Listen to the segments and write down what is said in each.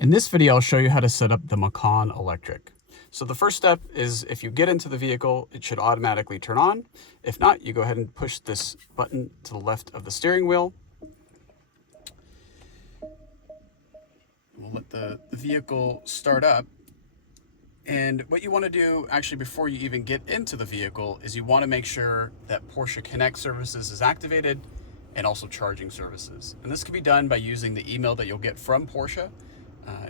In this video, I'll show you how to set up the Macan Electric. So the first step is if you get into the vehicle, it should automatically turn on. If not, you go ahead and push this button to the left of the steering wheel. We'll let the vehicle start up. And what you want to do actually before you even get into the vehicle is you want to make sure that Porsche Connect services is activated and also charging services. And this can be done by using the email that you'll get from Porsche.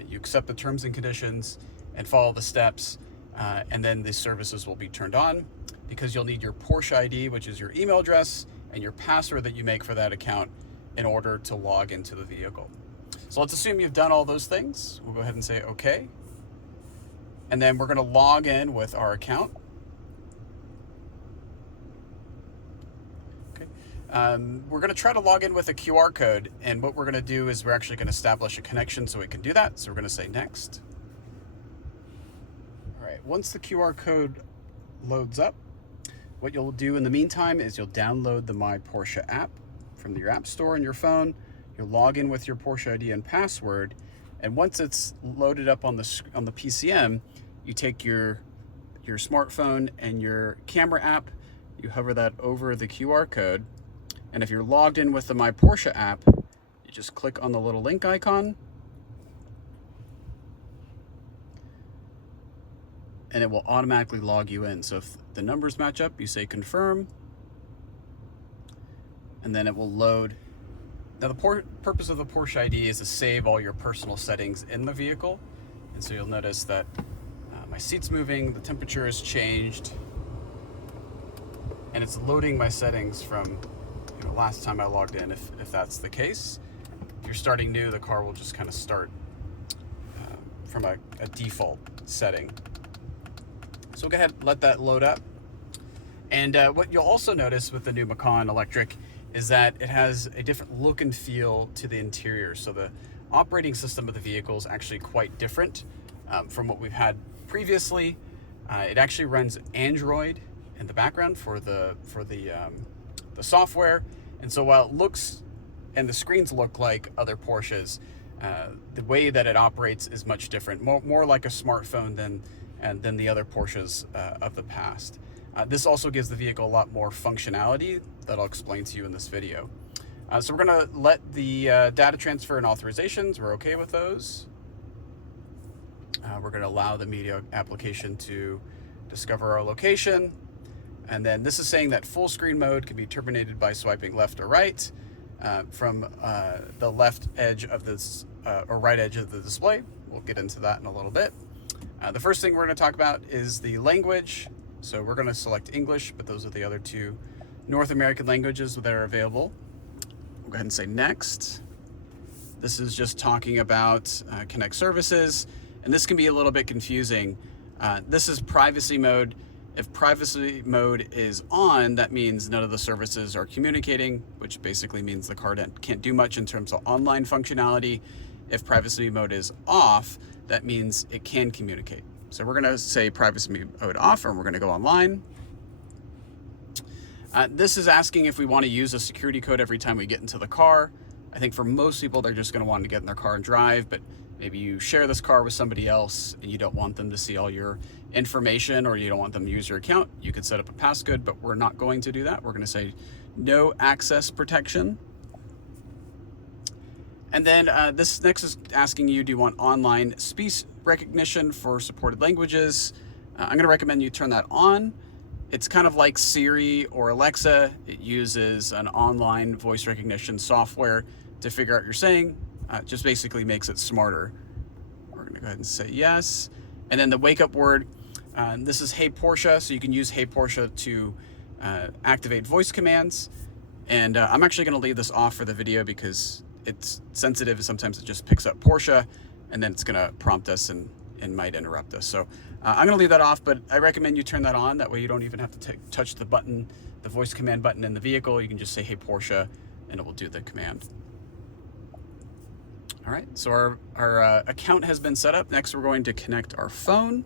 You accept the terms and conditions and follow the steps, and then the services will be turned on because you'll need your Porsche ID, which is your email address, and your password that you make for that account in order to log into the vehicle. So let's assume you've done all those things. We'll go ahead and say okay. And then we're going to log in with our account. Okay. We're going to try to log in with a QR code, and what we're going to do is we're actually going to establish a connection so we can do that. So we're going to say next. All right, once the QR code loads up, what you'll do in the meantime is you'll download the My Porsche app from your app store on your phone. You'll log in with your Porsche ID and password, and once it's loaded up on the PCM, you take your smartphone and your camera app, you hover that over the QR code, and if you're logged in with the My Porsche app, you just click on the little link icon, and it will automatically log you in. So if the numbers match up, you say confirm, and then it will load. Now the purpose of the Porsche ID is to save all your personal settings in the vehicle. And so you'll notice that my seat's moving, the temperature has changed, and it's loading my settings from last time I logged in, if that's the case. If you're starting new, the car will just kind of start from a default setting. So go ahead, let that load up. And what you'll also notice with the new Macan Electric is that it has a different look and feel to the interior. So the operating system of the vehicle is actually quite different from what we've had previously. It actually runs Android in the background for the software. And so while it looks and the screens look like other Porsches, the way that it operates is much different, more like a smartphone than the other Porsches of the past. This also gives the vehicle a lot more functionality that I'll explain to you in this video. So we're going to let the data transfer and authorizations. We're okay with those. We're going to allow the media application to discover our location. And then this is saying that full screen mode can be terminated by swiping left or right from the left edge of this or right edge of the display. We'll get into that in a little bit. The first thing we're going to talk about is the language. So we're going to select English, but those are the other two North American languages that are available. We'll go ahead and say next. This is just talking about Connect services, and this can be a little bit confusing. This is privacy mode. If privacy mode is on, that means none of the services are communicating, which basically means the car can't do much in terms of online functionality. If privacy mode is off, that means it can communicate. So we're going to say privacy mode off, and we're going to go online. This is asking if we want to use a security code every time we get into the car. I think for most people, they're just going to want to get in their car and drive, but maybe you share this car with somebody else and you don't want them to see all your information, or you don't want them to use your account. You could set up a passcode, but we're not going to do that. We're going to say no access protection. And then this next is asking you, do you want online speech recognition for supported languages? I'm going to recommend you turn that on. It's kind of like Siri or Alexa. It uses an online voice recognition software to figure out what you're saying. It just basically makes it smarter. We're going to go ahead and say yes. And then the wake up word, this is Hey Porsche, so you can use Hey Porsche to activate voice commands. And I'm actually going to leave this off for the video because it's sensitive, and sometimes it just picks up Porsche, and then it's going to prompt us and might interrupt us. So I'm going to leave that off, but I recommend you turn that on. That way you don't even have to touch the button, the voice command button in the vehicle. You can just say Hey Porsche, and it will do the command. All right, so our account has been set up. Next, we're going to connect our phone.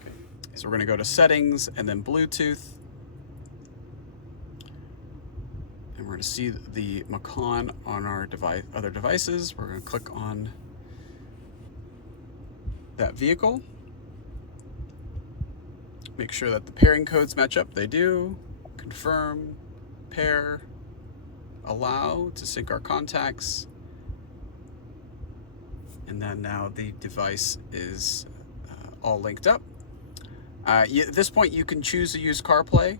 Okay. So we're going to go to settings and then Bluetooth. And we're We're going to see the Macan on our other devices. We're going to click on that vehicle. Make sure that the pairing codes match up. They do. Confirm, pair, allow to sync our contacts. And then now the device is all linked up. At this point, you can choose to use CarPlay.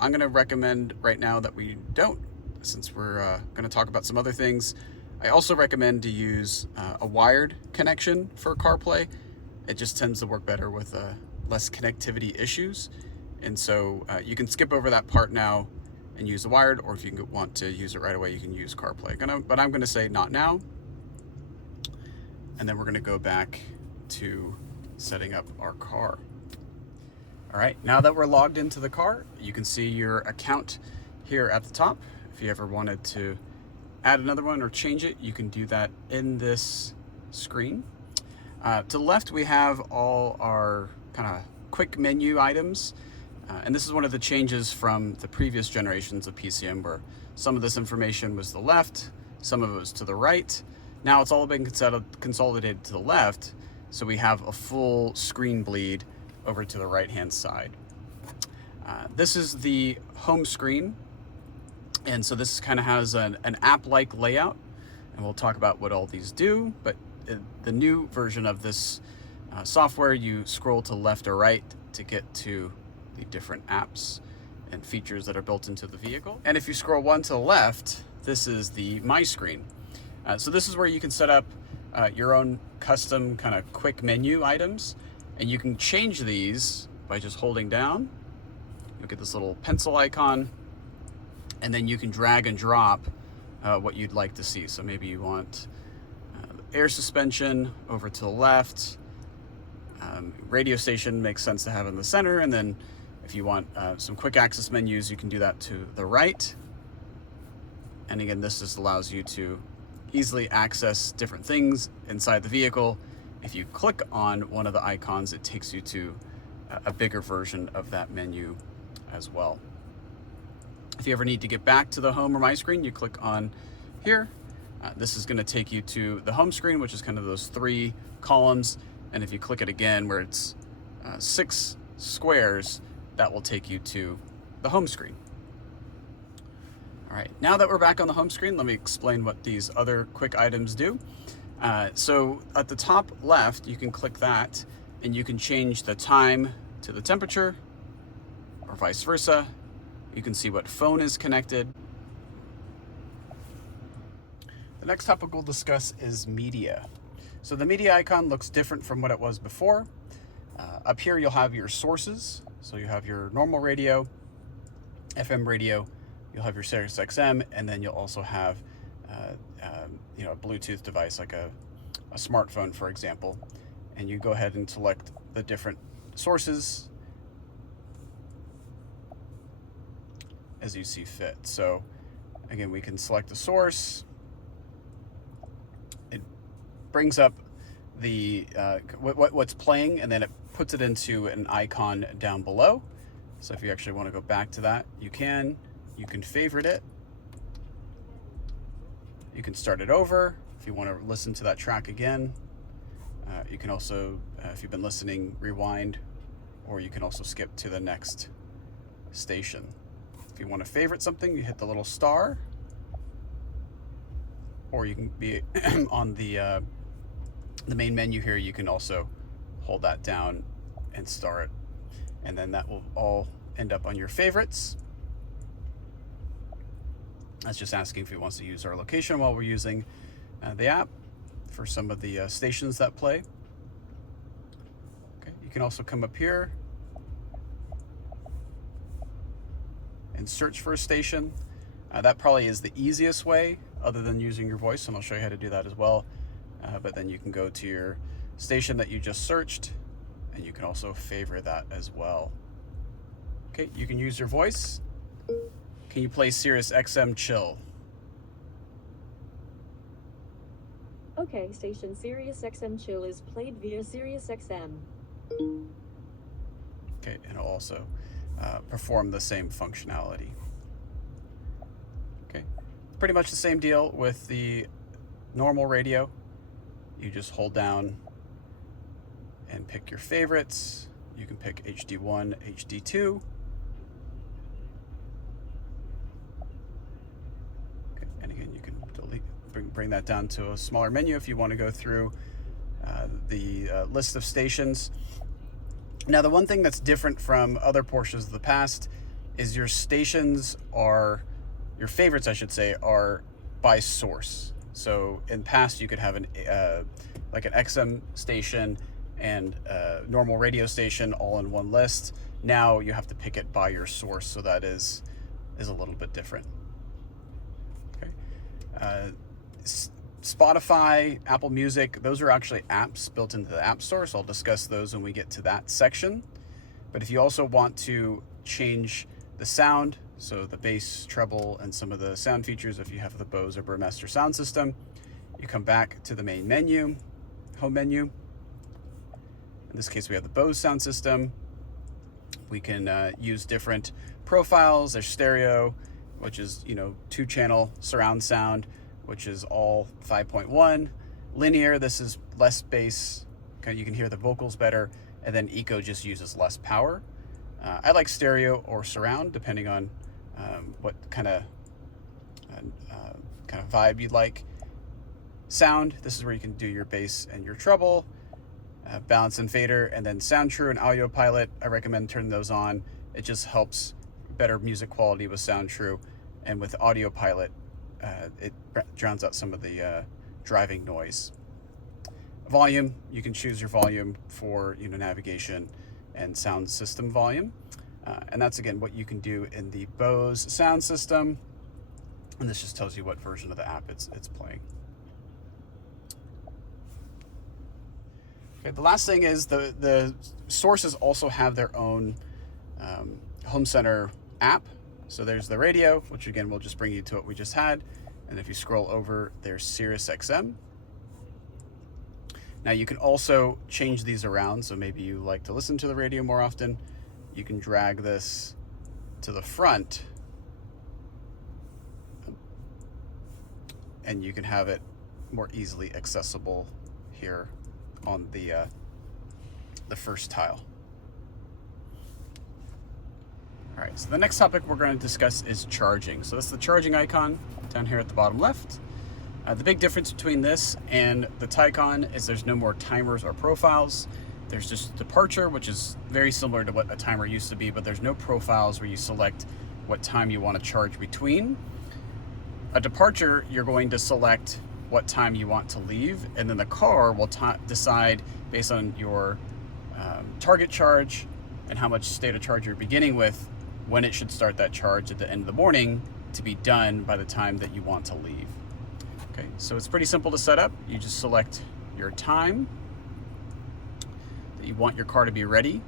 I'm going to recommend right now that we don't, since we're going to talk about some other things. I also recommend to use a wired connection for CarPlay. It just tends to work better with less connectivity issues. And so you can skip over that part now and use the wired, or if you want to use it right away, you can use CarPlay. But I'm going to say not now. And then we're going to go back to setting up our car. All right, now that we're logged into the car, you can see your account here at the top. If you ever wanted to add another one or change it, you can do that in this screen. To the left, we have all our kind of quick menu items. And this is one of the changes from the previous generations of PCM, where some of this information was to the left, some of it was to the right. Now it's all been consolidated to the left, so we have a full screen bleed over to the right-hand side. This is the home screen, and so this kind of has an app-like layout, and we'll talk about what all these do. But the new version of this software, you scroll to left or right to get to the different apps and features that are built into the vehicle. And if you scroll one to the left, this is the My Screen. So this is where you can set up your own custom kind of quick menu items, and you can change these by just holding down. You'll get this little pencil icon, and then you can drag and drop what you'd like to see. So maybe you want air suspension over to the left. Radio station makes sense to have in the center, and then if you want some quick access menus, you can do that to the right. And again, this just allows you to easily access different things inside the vehicle. If you click on one of the icons, it takes you to a bigger version of that menu as well. If you ever need to get back to the home or My Screen, you click on here. This is going to take you to the home screen, which is kind of those 3 columns. And if you click it again, where it's 6 squares, that will take you to the home screen. All right, now that we're back on the home screen, let me explain what these other quick items do. So at the top left, you can click that, and you can change the time to the temperature, or vice versa. You can see what phone is connected. The next topic we'll discuss is media. So the media icon looks different from what it was before. Up here, you'll have your sources. So you have your normal radio, FM radio, you'll have your Sirius XM, and then you'll also have a Bluetooth device like a smartphone, for example. And you go ahead and select the different sources as you see fit. So again, we can select the source. It brings up the what's playing, and then it puts it into an icon down below. So if you actually want to go back to that, you can favorite it. You can start it over if you want to listen to that track again. You can also, if you've been listening, rewind, or you can also skip to the next station. If you want to favorite something, you hit the little star, or you can be on the main menu here. You can also hold that down and star it, and then that will all end up on your favorites. That's just asking if he wants to use our location while we're using the app for some of the stations that play. Okay, you can also come up here and search for a station. That probably is the easiest way, other than using your voice, and I'll show you how to do that as well. But then you can go to your station that you just searched, and you can also favorite that as well. Okay, you can use your voice. Can you play Sirius XM Chill? Okay, station Sirius XM Chill is played via Sirius XM. Okay, and it'll also perform the same functionality. pretty much the same deal with the normal radio. You just hold down and pick your favorites. You can pick HD1, HD2. Okay, and again, you can delete, bring that down to a smaller menu if you want to go through the list of stations. Now, the one thing that's different from other Porsches of the past is your stations are, your favorites, I should say, are by source. So in past, you could have like an XM station and a normal radio station all in one list. Now you have to pick it by your source, so that is a little bit different. Okay. Spotify, Apple Music, those are actually apps built into the App Store, so I'll discuss those when we get to that section. But if you also want to change the sound, so the bass, treble, and some of the sound features, if you have the Bose or Burmester sound system, you come back to the main menu, home menu. In this case, we have the Bose sound system. We can use different profiles. There's stereo, which is, 2-channel surround sound, which is all 5.1. Linear, this is less bass. You can hear the vocals better. And then Eco just uses less power. I like stereo or surround, depending on what kind of vibe you'd like. Sound, this is where you can do your bass and your treble. Balance and fader, and then Sound True and Audio Pilot. I recommend turning those on. It just helps better music quality with Sound True, and with Audio Pilot, it drowns out some of the driving noise. Volume, you can choose your volume for navigation and sound system volume, and that's again what you can do in the Bose sound system. And this just tells you what version of the app it's playing. Okay, the last thing is the sources also have their own home center app. So there's the radio, which again will just bring you to what we just had. And if you scroll over, there's Sirius XM. Now you can also change these around. So maybe you like to listen to the radio more often. You can drag this to the front and you can have it more easily accessible here on the first tile. All right, so the next topic we're going to discuss is charging. So this is the charging icon down here at the bottom left. The big difference between this and the Taycan is there's no more timers or profiles. There's just departure, which is very similar to what a timer used to be, but there's no profiles where you select what time you want to charge between. A departure, you're going to select what time you want to leave, and then the car will decide based on your target charge and how much state of charge you're beginning with when it should start that charge at the end of the morning to be done by the time that you want to leave. Okay, so it's pretty simple to set up. You just select your time that you want your car to be ready.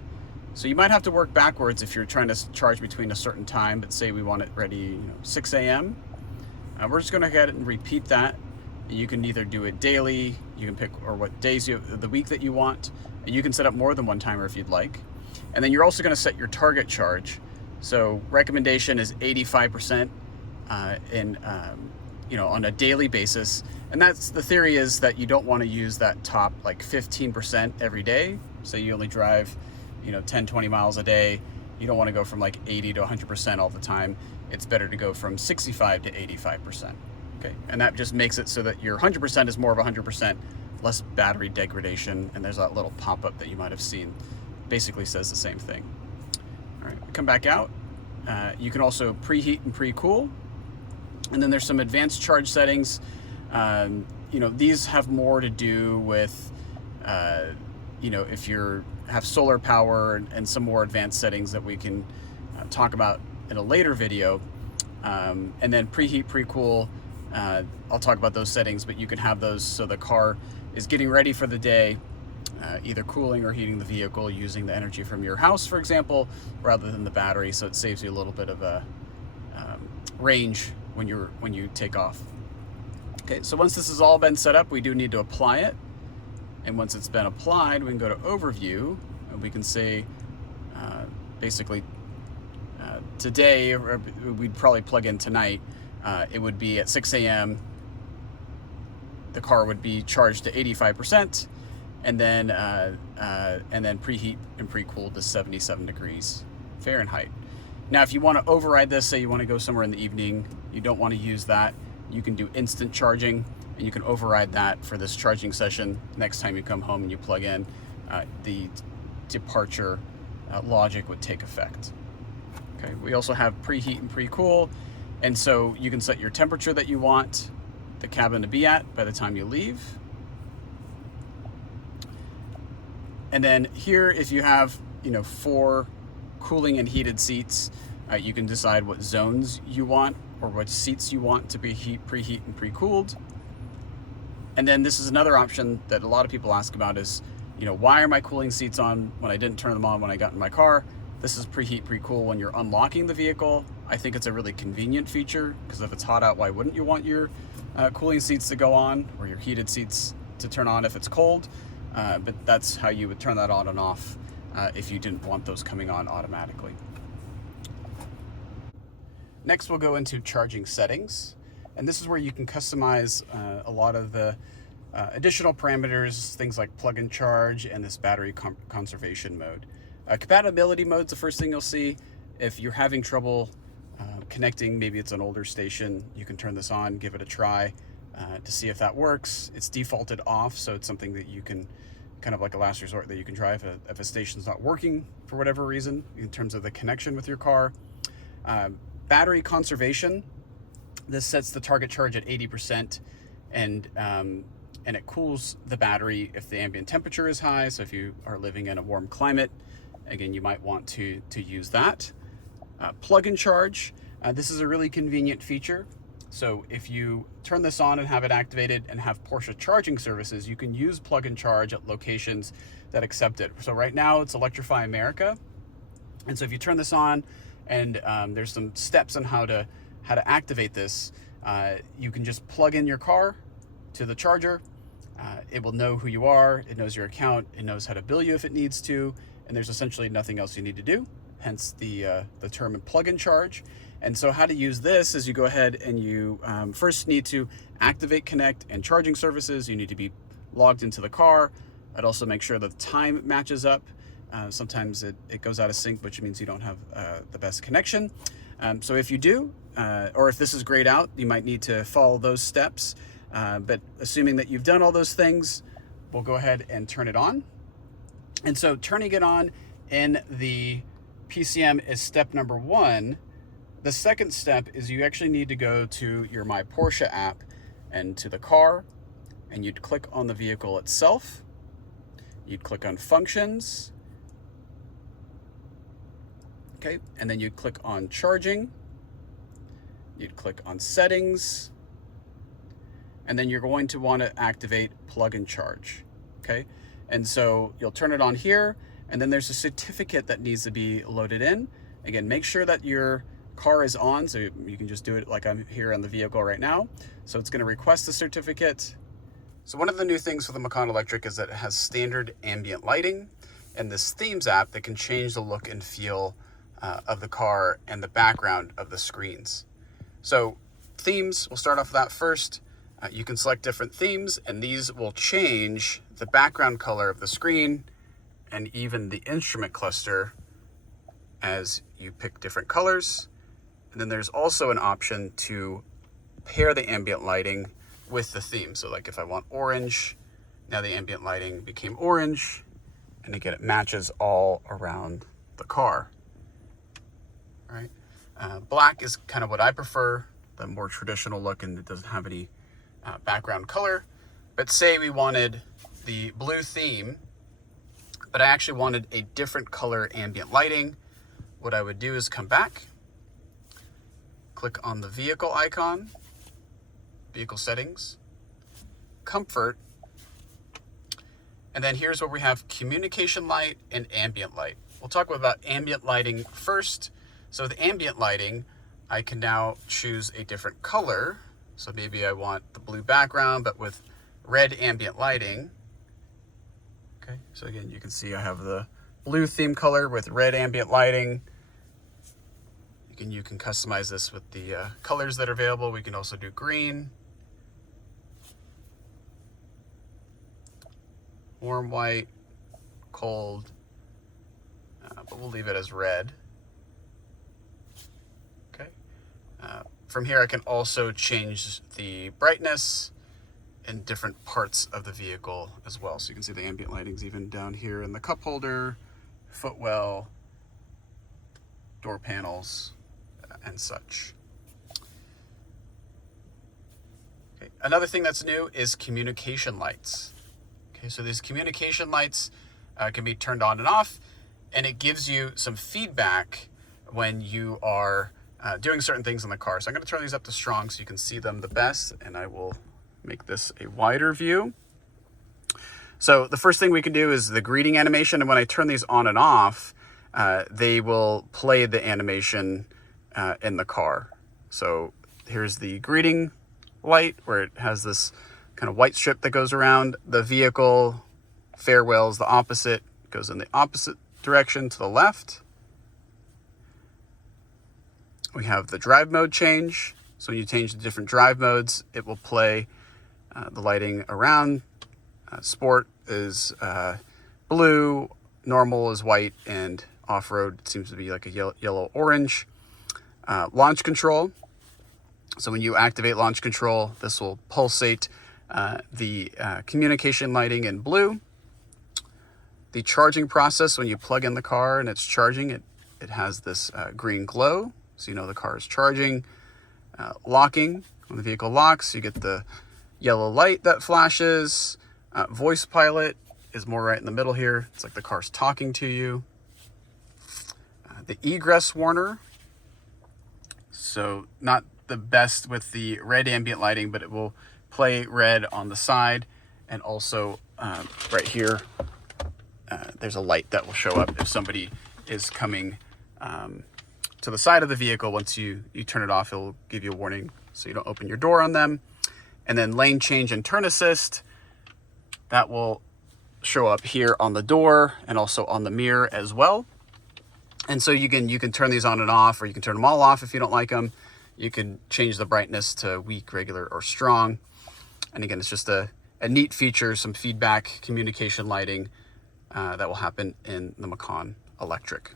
So you might have to work backwards if you're trying to charge between a certain time, but say we want it ready 6 a.m. We're just going to go ahead and repeat that. You can either do it daily, you can pick or what days of the week that you want, and you can set up more than one timer if you'd like. And then you're also going to set your target charge. So recommendation is 85% on a daily basis. And that's the theory, is that you don't want to use that top like 15% every day. So you only drive 10, 20 miles a day. You don't want to go from like 80 to 100% all the time. It's better to go from 65 to 85%. Okay, and that just makes it so that your 100% is more of 100%, less battery degradation, and there's that little pop-up that you might have seen. Basically says the same thing. All right, come back out. You can also preheat and pre-cool. And then there's some advanced charge settings. These have more to do with, if you have solar power and some more advanced settings that we can talk about in a later video. And then preheat, pre-cool. I'll talk about those settings, but you can have those so the car is getting ready for the day, either cooling or heating the vehicle using the energy from your house, for example, rather than the battery. So it saves you a little bit of a range when you take off. Okay, so once this has all been set up, we do need to apply it. And once it's been applied, we can go to Overview, and we can say, basically, today, or we'd probably plug in tonight, it would be at 6 a.m. The car would be charged to 85%, and then preheat and pre-cooled to 77 degrees Fahrenheit. Now, if you want to override this, say you want to go somewhere in the evening, you don't want to use that, you can do instant charging, and you can override that for this charging session. Next time you come home and you plug in, the departure logic would take effect. Okay. We also have preheat and pre-cool, and so you can set your temperature that you want the cabin to be at by the time you leave. And then here, if you have 4 cooling and heated seats, you can decide what zones you want or what seats you want to be preheat and pre-cooled. And then this is another option that a lot of people ask about is, why are my cooling seats on when I didn't turn them on when I got in my car? This is preheat, pre-cool when you're unlocking the vehicle. I think it's a really convenient feature because if it's hot out, why wouldn't you want your cooling seats to go on or your heated seats to turn on if it's cold? But that's how you would turn that on and off if you didn't want those coming on automatically. Next, we'll go into charging settings. And this is where you can customize a lot of the additional parameters, things like plug and charge and this battery conservation mode. Compatibility mode is the first thing you'll see. If you're having trouble connecting, maybe it's an older station, you can turn this on, give it a try to see if that works. It's defaulted off, so it's something that you can, kind of like a last resort, that you can try if a station's not working for whatever reason in terms of the connection with your car. Battery conservation, this sets the target charge at 80%, and it cools the battery if the ambient temperature is high. So if you are living in a warm climate, again, you might want to use that. Plug and charge, this is a really convenient feature. So if you turn this on and have it activated and have Porsche charging services, you can use plug and charge at locations that accept it. So right now it's Electrify America. And so if you turn this on and there's some steps on how to activate this, you can just plug in your car to the charger. It will know who you are, it knows your account, it knows how to bill you if it needs to, and there's essentially nothing else you need to do, hence the term plug and charge. And so how to use this is you go ahead and you first need to activate Connect and charging services. You need to be logged into the car. I'd also make sure that the time matches up. Sometimes it goes out of sync, which means you don't have the best connection. So if you do, or if this is grayed out, you might need to follow those steps. But assuming that you've done all those things, we'll go ahead and turn it on. And so turning it on in the PCM is step number 1. The second step is you actually need to go to your My Porsche app and to the car, and you'd click on the vehicle itself. You'd click on Functions. Okay, and then you'd click on Charging. You'd click on Settings. And then you're going to want to activate Plug and Charge. Okay, and so you'll turn it on here, and then there's a certificate that needs to be loaded in. Again, make sure that your car is on, so you can just do it like I'm here on the vehicle right now. So it's going to request the certificate. So one of the new things for the Macan Electric is that it has standard ambient lighting and this themes app that can change the look and feel of the car and the background of the screens. So themes, we'll start off with that first. You can select different themes, and these will change the background color of the screen and even the instrument cluster as you pick different colors. And then there's also an option to pair the ambient lighting with the theme. So like if I want orange, now the ambient lighting became orange, and again, it matches all around the car. All right. Black is kind of what I prefer, the more traditional look, and it doesn't have any background color. But say we wanted the blue theme, but I actually wanted a different color ambient lighting. What I would do is come back, click on the vehicle icon, vehicle settings, comfort, and then here's where we have communication light and ambient light. We'll talk about ambient lighting first. So with ambient lighting, I can now choose a different color. So maybe I want the blue background, but with red ambient lighting. Okay, so again, you can see I have the blue theme color with red ambient lighting. You You can customize this with the colors that are available. We can also do green, warm white, cold, but we'll leave it as red. Okay. From here, I can also change the brightness in different parts of the vehicle as well. So you can see the ambient lighting's even down here in the cup holder, footwell, door panels, and such. Okay. Another thing that's new is communication lights. Okay, so these communication lights can be turned on and off, and it gives you some feedback when you are doing certain things in the car. So I'm going to turn these up to strong so you can see them the best, and I will make this a wider view. So the first thing we can do is the greeting animation, and when I turn these on and off, they will play the animation in the car. So here's the greeting light where it has this kind of white strip that goes around the vehicle. Farewell's the opposite, goes in the opposite direction to the left. We have the drive mode change. So when you change the different drive modes, it will play the lighting around. Sport is blue, normal is white, and off-road seems to be like a yellow-orange. Launch control. So when you activate launch control, this will pulsate the communication lighting in blue. The charging process, when you plug in the car and it's charging, it has this green glow, so you know the car is charging. Locking, when the vehicle locks, you get the yellow light that flashes. Voice pilot is more right in the middle here. It's like the car's talking to you. The egress warner, so not the best with the red ambient lighting, but it will play red on the side, and also right here there's a light that will show up if somebody is coming to the side of the vehicle. Once you turn it off, it'll give you a warning so you don't open your door on them. And then lane change and turn assist, that will show up here on the door and also on the mirror as well. And so you can turn these on and off, or you can turn them all off if you don't like them. You can change the brightness to weak, regular, or strong. And again, it's just a neat feature, some feedback communication lighting that will happen in the Macan Electric.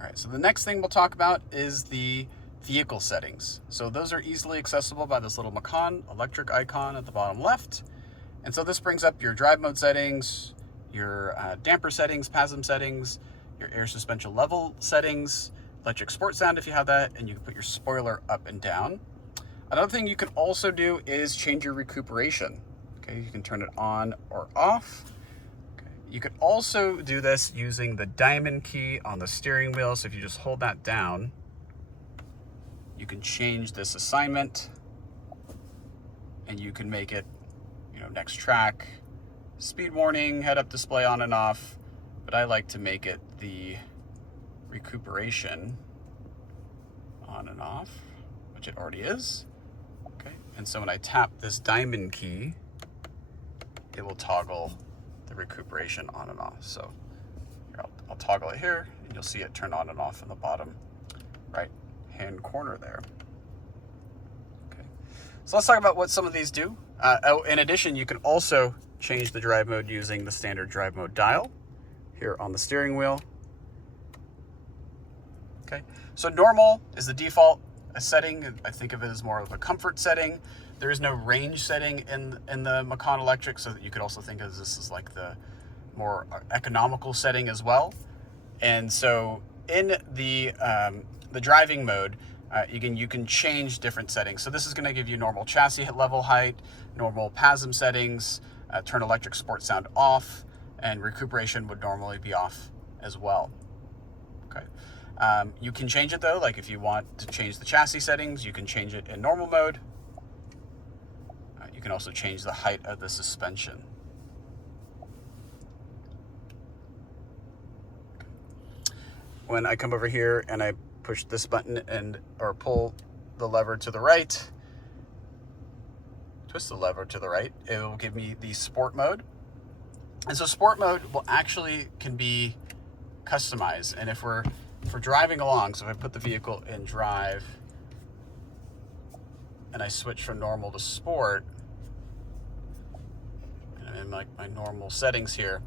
All right, so the next thing we'll talk about is the vehicle settings. So those are easily accessible by this little Macan Electric icon at the bottom left. And so this brings up your drive mode settings, your damper settings, PASM settings, your air suspension level settings, electric sport sound if you have that, and you can put your spoiler up and down. Another thing you can also do is change your recuperation. Okay, you can turn it on or off. Okay. You could also do this using the diamond key on the steering wheel. So if you just hold that down, you can change this assignment, and you can make it, next track, speed warning, head-up display on and off. But I like to make it the recuperation on and off, which it already is. Okay, and so when I tap this diamond key, it will toggle the recuperation on and off. So here, I'll toggle it here, and you'll see it turn on and off in the bottom right hand corner there. Okay, so let's talk about what some of these do. In addition, you can also change the drive mode using the standard drive mode dial here on the steering wheel. Okay, so normal is the default setting. I think of it as more of a comfort setting. There is no range setting in the Macan Electric, so that you could also think of this as like the more economical setting as well. And so in the driving mode, you can change different settings. So this is going to give you normal chassis level height, normal PASM settings, turn electric sport sound off, and recuperation would normally be off as well. Okay. You can change it though, like if you want to change the chassis settings, you can change it in normal mode. You can also change the height of the suspension. When I come over here and I push this button or pull the lever to the right, twist the lever to the right, it will give me the sport mode. And so sport mode can be customized. And if we're for driving along, so if I put the vehicle in drive and I switch from normal to sport, and I'm in like my normal settings here,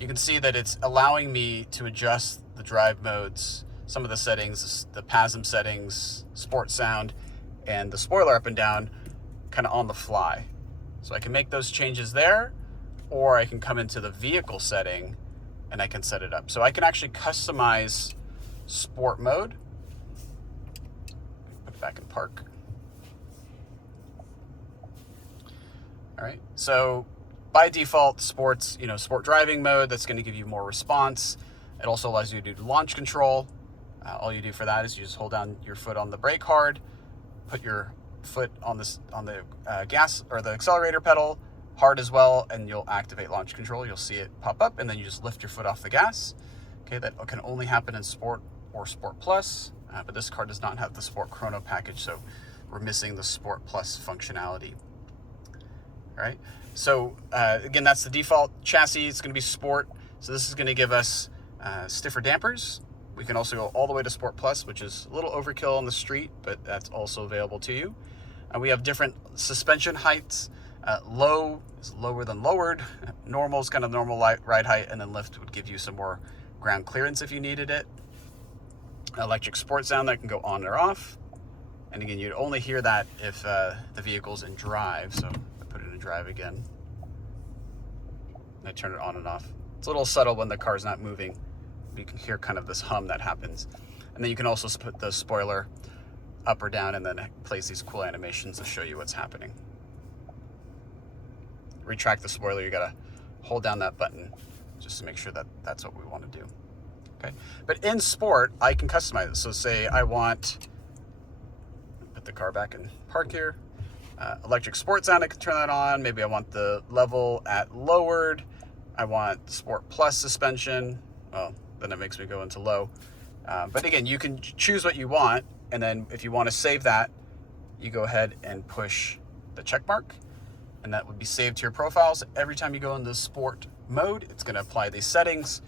you can see that it's allowing me to adjust the drive modes, some of the settings, the PASM settings, sport sound, and the spoiler up and down kind of on the fly. So I can make those changes there, or I can come into the vehicle setting and I can set it up. So I can actually customize sport mode. Put it back in park. All right, so by default, sports, sport driving mode, that's going to give you more response. It also allows you to do launch control. All you do for that is you just hold down your foot on the brake hard, put your foot on the gas or the accelerator pedal hard as well, and you'll activate launch control. You'll see it pop up, and then you just lift your foot off the gas. Okay, that can only happen in Sport or Sport Plus, but this car does not have the Sport Chrono package, so we're missing the Sport Plus functionality. All right, so again, that's the default chassis. It's going to be Sport, so this is going to give us stiffer dampers. We can also go all the way to Sport Plus, which is a little overkill on the street, but that's also available to you. We have different suspension heights. Low is lower than lowered. Normal is kind of normal ride height, and then lift would give you some more ground clearance if you needed it. Electric sport sound that can go on or off. And again, you'd only hear that if the vehicle's in drive. So I put it in drive again. And I turn it on and off. It's a little subtle when the car's not moving. You can hear kind of this hum that happens. And then you can also put the spoiler up or down, and then it plays these cool animations to show you what's happening. Retract the spoiler, you gotta hold down that button just to make sure that that's what we want to do. Okay, but in sport, I can customize it. So say I want, put the car back in park here, electric sport sound, I can turn that on. Maybe I want the level at lowered. I want Sport Plus suspension. Well, then it makes me go into low. But again, you can choose what you want, and then if you want to save that, you go ahead and push the check mark, and that would be saved to your profiles. Every time you go into sport mode, it's going to apply these settings.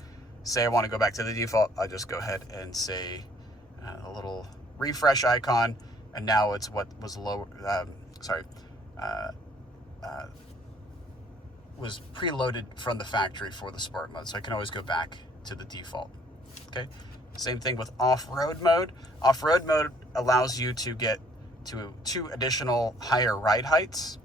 Say I want to go back to the default, I'll just go ahead and say a little refresh icon, and now it's what was low. Was preloaded from the factory for the sport mode, so I can always go back to the default. Okay, same thing with off-road mode. Off-road mode allows you to get to 2 additional higher ride heights.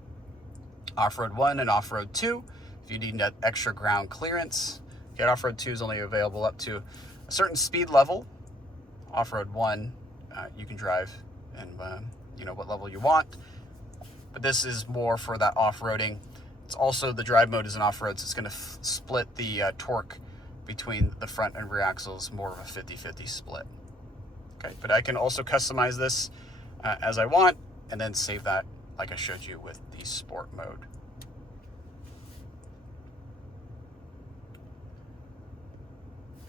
Off-road 1 and off-road 2, if you need that extra ground clearance. Okay, off-road 2 is only available up to a certain speed level. Off-road 1, you can drive and what level you want, but this is more for that off-roading. It's also, the drive mode is an off-road, so it's going to split the torque between the front and rear axles, more of a 50-50 split. Okay, but I can also customize this as I want, and then save that like I showed you with the sport mode.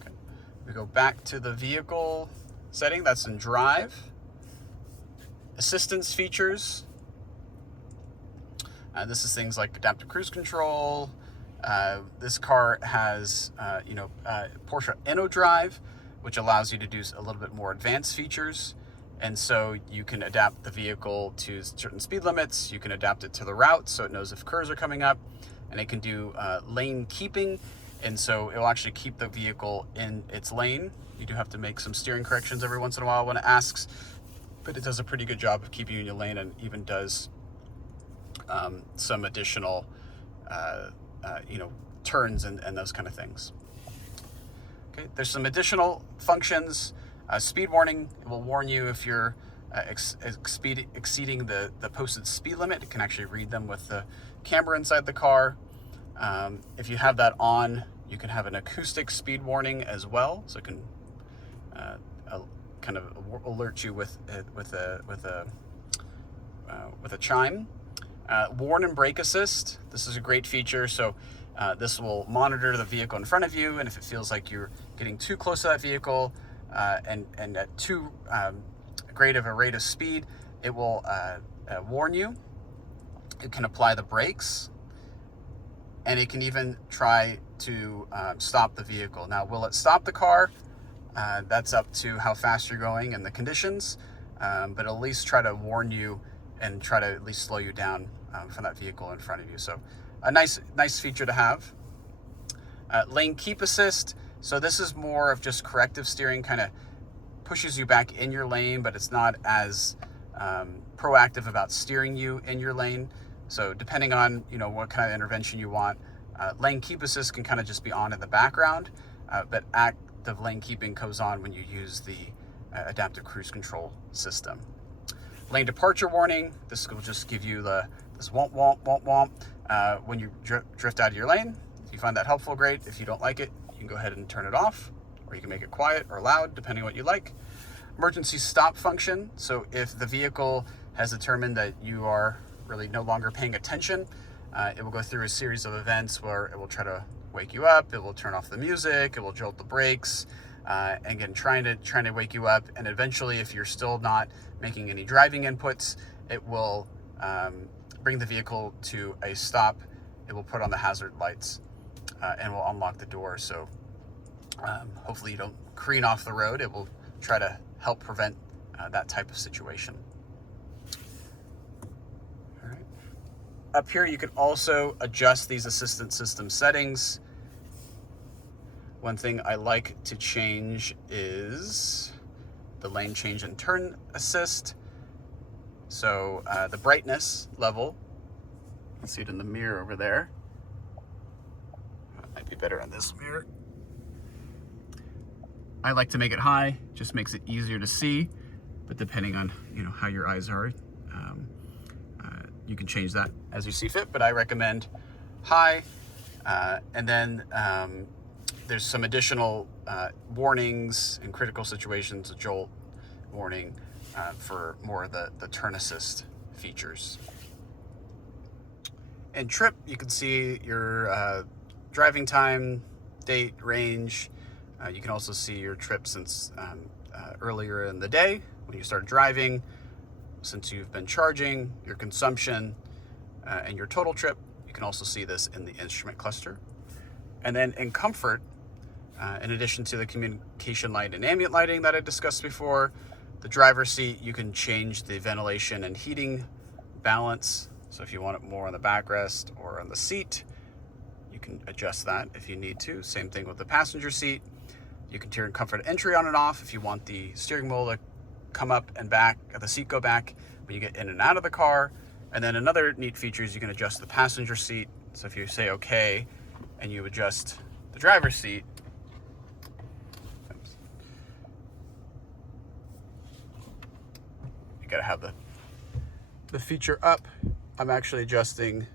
Okay, we go back to the vehicle setting, that's in drive. Assistance features. This is things like adaptive cruise control. This car has, Porsche Innodrive, which allows you to do a little bit more advanced features. And so you can adapt the vehicle to certain speed limits. You can adapt it to the route, so it knows if curves are coming up, and it can do lane keeping. And so it will actually keep the vehicle in its lane. You do have to make some steering corrections every once in a while when it asks, but it does a pretty good job of keeping you in your lane, and even does some additional, turns and those kind of things. Okay, there's some additional functions. Speed warning, it will warn you if you're exceeding the posted speed limit. It can actually read them with the camera inside the car. If you have that on, you can have an acoustic speed warning as well, so it can kind of alert you with a chime. Warn and brake assist. This is a great feature. So this will monitor the vehicle in front of you, and if it feels like you're getting too close to that vehicle and at too great of a rate of speed, it will warn you. It can apply the brakes, and it can even try to stop the vehicle. Now, will it stop the car? That's up to how fast you're going and the conditions, but it'll at least try to warn you and try to at least slow you down from that vehicle in front of you. So a nice feature to have. Lane keep assist. So this is more of just corrective steering, kind of pushes you back in your lane, but it's not as proactive about steering you in your lane. So depending on what kind of intervention you want, lane keep assist can kind of just be on in the background, but active lane keeping goes on when you use the adaptive cruise control system. Lane departure warning. This will just give you this womp womp womp womp when you drift out of your lane. If you find that helpful, great. If you don't like it, you can go ahead and turn it off, or you can make it quiet or loud, depending on what you like. Emergency stop function. So if the vehicle has determined that you are really no longer paying attention, it will go through a series of events where it will try to wake you up. It will turn off the music. It will jolt the brakes. Again, trying to wake you up. And eventually, if you're still not making any driving inputs, it will bring the vehicle to a stop. It will put on the hazard lights and will unlock the door. So hopefully you don't careen off the road. It will try to help prevent that type of situation. All right. Up here, you can also adjust these assistance system settings. One thing I like to change is the lane change and turn assist. So the brightness level, you can see it in the mirror over there. Might be better on this mirror. I like to make it high, just makes it easier to see, but depending on how your eyes are, you can change that as you see fit, but I recommend high. And then there's some additional warnings in critical situations, a jolt warning for more of the turn assist features. In trip, you can see your driving time, date, range. You can also see your trip since earlier in the day when you started driving, since you've been charging, your consumption, and your total trip. You can also see this in the instrument cluster. And then in comfort, in addition to the communication light and ambient lighting that I discussed before, the driver's seat, you can change the ventilation and heating balance. So if you want it more on the backrest or on the seat, you can adjust that if you need to. Same thing with the passenger seat. You can turn comfort entry on and off if you want the steering wheel to come up and back, the seat go back when you get in and out of the car. And then another neat feature is you can adjust the passenger seat. So if you say okay and you adjust the driver's seat, you gotta have the feature up. I'm actually adjusting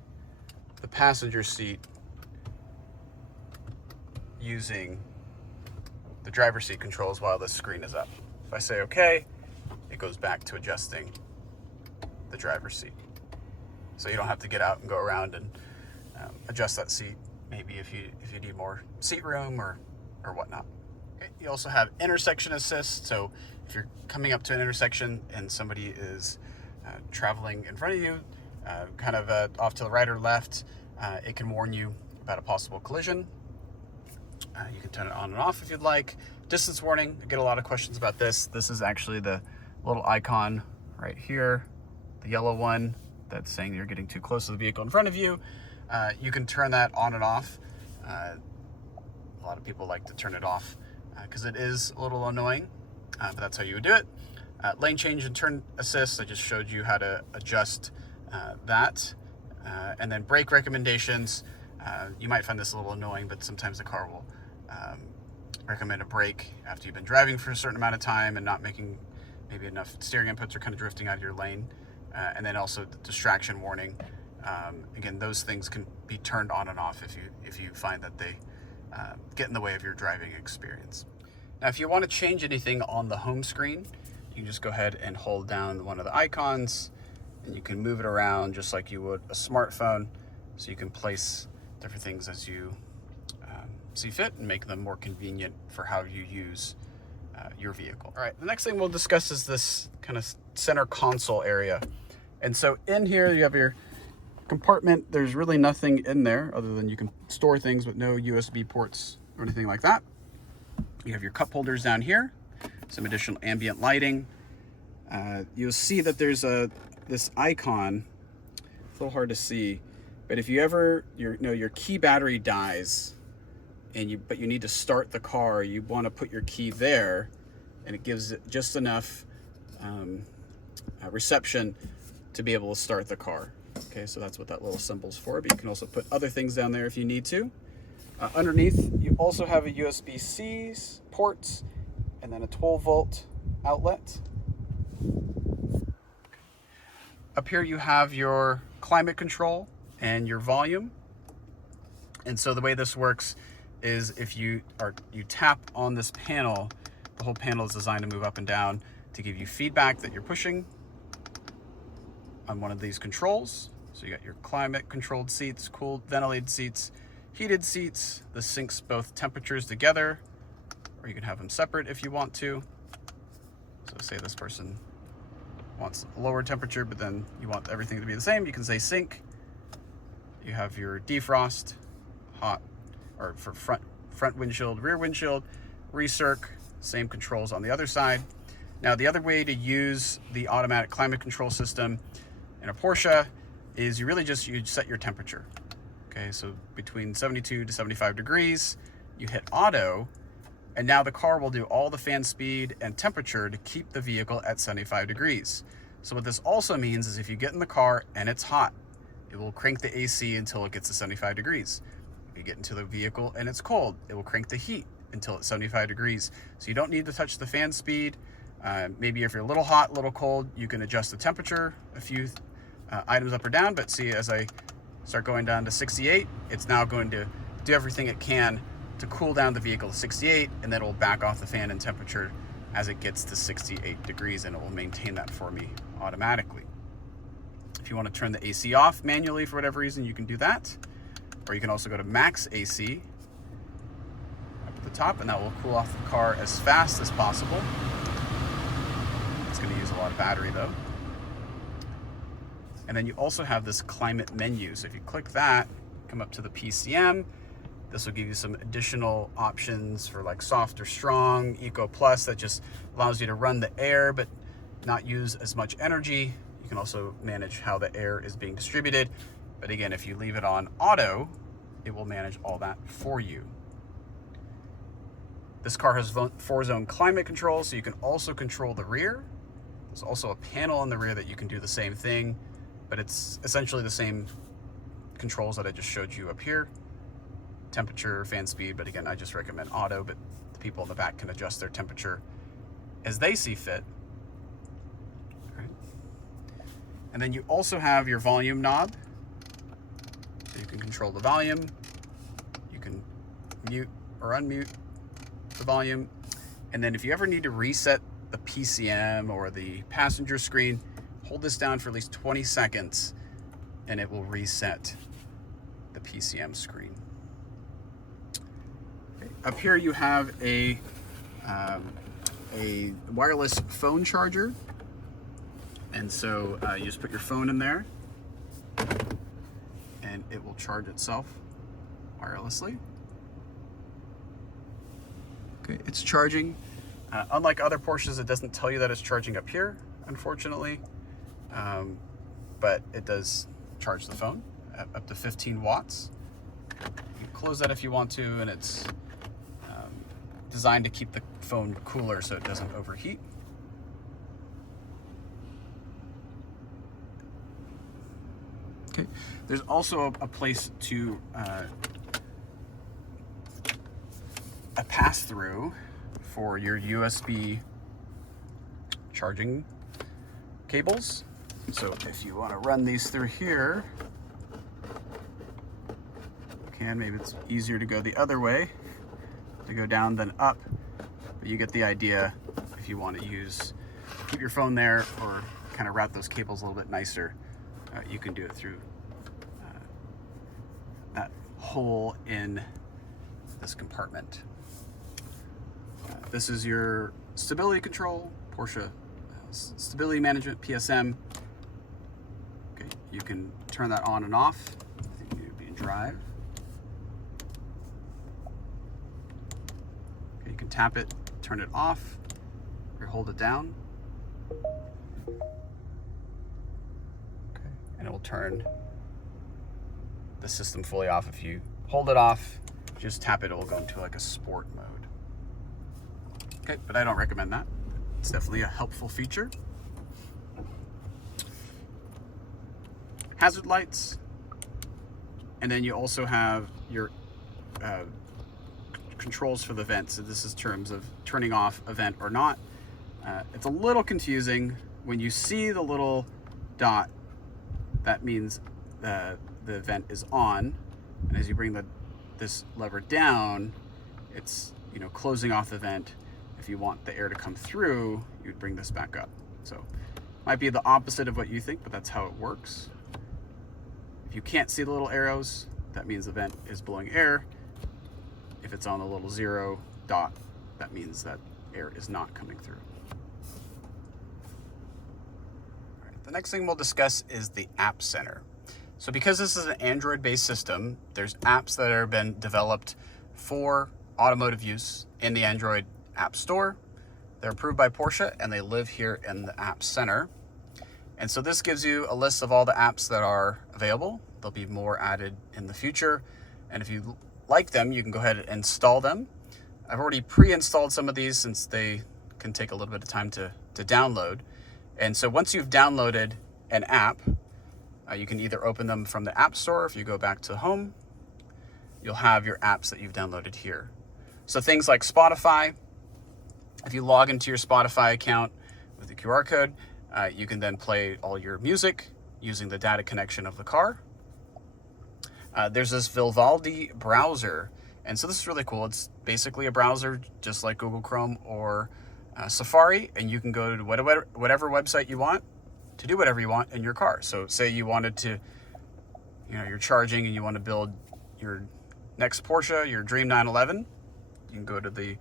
the passenger seat using the driver's seat controls while the screen is up. If I say okay, it goes back to adjusting the driver's seat. So you don't have to get out and go around and adjust that seat, maybe if you need more seat room or whatnot. Okay. You also have intersection assist. So if you're coming up to an intersection and somebody is traveling in front of you, kind of off to the right or left, it can warn you about a possible collision. You can turn it on and off if you'd like. Distance warning, I get a lot of questions about this. This is actually the little icon right here, the yellow one that's saying you're getting too close to the vehicle in front of you. You can turn that on and off. A lot of people like to turn it off because it is a little annoying, but that's how you would do it. Lane change and turn assist, I just showed you how to adjust that. And then brake recommendations. You might find this a little annoying, but sometimes the car will recommend a brake after you've been driving for a certain amount of time and not making maybe enough steering inputs or kind of drifting out of your lane. And then also the distraction warning. Again, those things can be turned on and off if you find that they get in the way of your driving experience. Now, if you want to change anything on the home screen, you can just go ahead and hold down one of the icons and you can move it around just like you would a smartphone. So you can place different things as you see fit and make them more convenient for how you use your vehicle. All right, the next thing we'll discuss is this kind of center console area. And so in here you have your compartment. There's really nothing in there other than you can store things with no USB ports or anything like that. You have your cup holders down here, some additional ambient lighting. You'll see that there's this icon. It's a little hard to see, but if you ever your key battery dies, but you need to start the car, you want to put your key there, and it gives it just enough reception to be able to start the car. Okay, so that's what that little symbol's for, but you can also put other things down there if you need to. Underneath, you also have a USB-C port and then a 12-volt outlet. Up here you have your climate control and your volume. And so the way this works is if you tap on this panel, the whole panel is designed to move up and down to give you feedback that you're pushing on one of these controls. So you got your climate controlled seats, cooled, ventilated seats, heated seats. This syncs both temperatures together, or you can have them separate if you want to. So say this person wants a lower temperature, but then you want everything to be the same, you can say sync. You have your defrost, hot, or for front windshield, rear windshield, recirc, same controls on the other side. Now the other way to use the automatic climate control system in a Porsche is you set your temperature. Okay, so between 72 to 75 degrees, you hit auto, and now the car will do all the fan speed and temperature to keep the vehicle at 75 degrees. So what this also means is if you get in the car and it's hot, it will crank the AC until it gets to 75 degrees. If you get into the vehicle and it's cold, it will crank the heat until it's 75 degrees. So you don't need to touch the fan speed. Maybe if you're a little hot, a little cold, you can adjust the temperature a few items up or down, but see, as I start going down to 68, it's now going to do everything it can to cool down the vehicle to 68, and then it will back off the fan and temperature as it gets to 68 degrees, and it will maintain that for me automatically. If you want to turn the AC off manually for whatever reason, you can do that. Or you can also go to max AC up at the top, and that will cool off the car as fast as possible. It's going to use a lot of battery though. And then you also have this climate menu. So if you click that, come up to the PCM, this will give you some additional options for like soft or strong, Eco Plus, that just allows you to run the air but not use as much energy. You can also manage how the air is being distributed. But again, if you leave it on auto, it will manage all that for you. This car has 4-zone climate control, so you can also control the rear. There's also a panel in the rear that you can do the same thing, but it's essentially the same controls that I just showed you up here. Temperature, fan speed, but again, I just recommend auto, but the people in the back can adjust their temperature as they see fit. All right. And then you also have your volume knob. So you can control the volume. You can mute or unmute the volume. And then if you ever need to reset the PCM or the passenger screen, hold this down for at least 20 seconds and it will reset the PCM screen. Okay. Up here you have a wireless phone charger. And so you just put your phone in there and it will charge itself wirelessly. Okay, it's charging. Unlike other Porsches, it doesn't tell you that it's charging up here, unfortunately. But it does charge the phone at up to 15 watts. You can close that if you want to, and it's designed to keep the phone cooler so it doesn't overheat. Okay, there's also a place to a pass-through for your USB charging cables. So if you want to run these through here, you can. Maybe it's easier to go the other way, to go down than up, but you get the idea. If you want to keep your phone there or kind of route those cables a little bit nicer, you can do it through that hole in this compartment. This is your stability control, Porsche Stability Management, PSM. Okay, you can turn that on and off. I think you would be in drive. Okay, You can tap it, turn it off, or hold it down. Okay. And it will turn the system fully off. If you hold it off, just tap it, it will go into like a sport mode. Okay, but I don't recommend that. It's definitely a helpful feature. Hazard lights, and then you also have your controls for the vent. So this is terms of turning off a vent or not. It's a little confusing. When you see the little dot, that means the vent is on, and as you bring this lever down, it's closing off the vent. If you want the air to come through, you'd bring this back up. So might be the opposite of what you think, but that's how it works. If you can't see the little arrows, that means the vent is blowing air. If it's on the little 0 dot, that means that air is not coming through. All right, the next thing we'll discuss is the App Center. So because this is an Android-based system, there's apps that have been developed for automotive use in the Android App Store. They're approved by Porsche and they live here in the App Center. And so this gives you a list of all the apps that are available. There'll be more added in the future. And if you like them, you can go ahead and install them. I've already pre-installed some of these since they can take a little bit of time to download. And so once you've downloaded an app, you can either open them from the App Store. If you go back to home, you'll have your apps that you've downloaded here. So things like Spotify, if you log into your Spotify account with the QR code, you can then play all your music using the data connection of the car. There's this Vivaldi browser, and so this is really cool. It's basically a browser just like Google Chrome or Safari, and you can go to whatever website you want to do whatever you want in your car. So say you wanted to, you're charging and you want to build your next Porsche, your Dream 911, you can go to the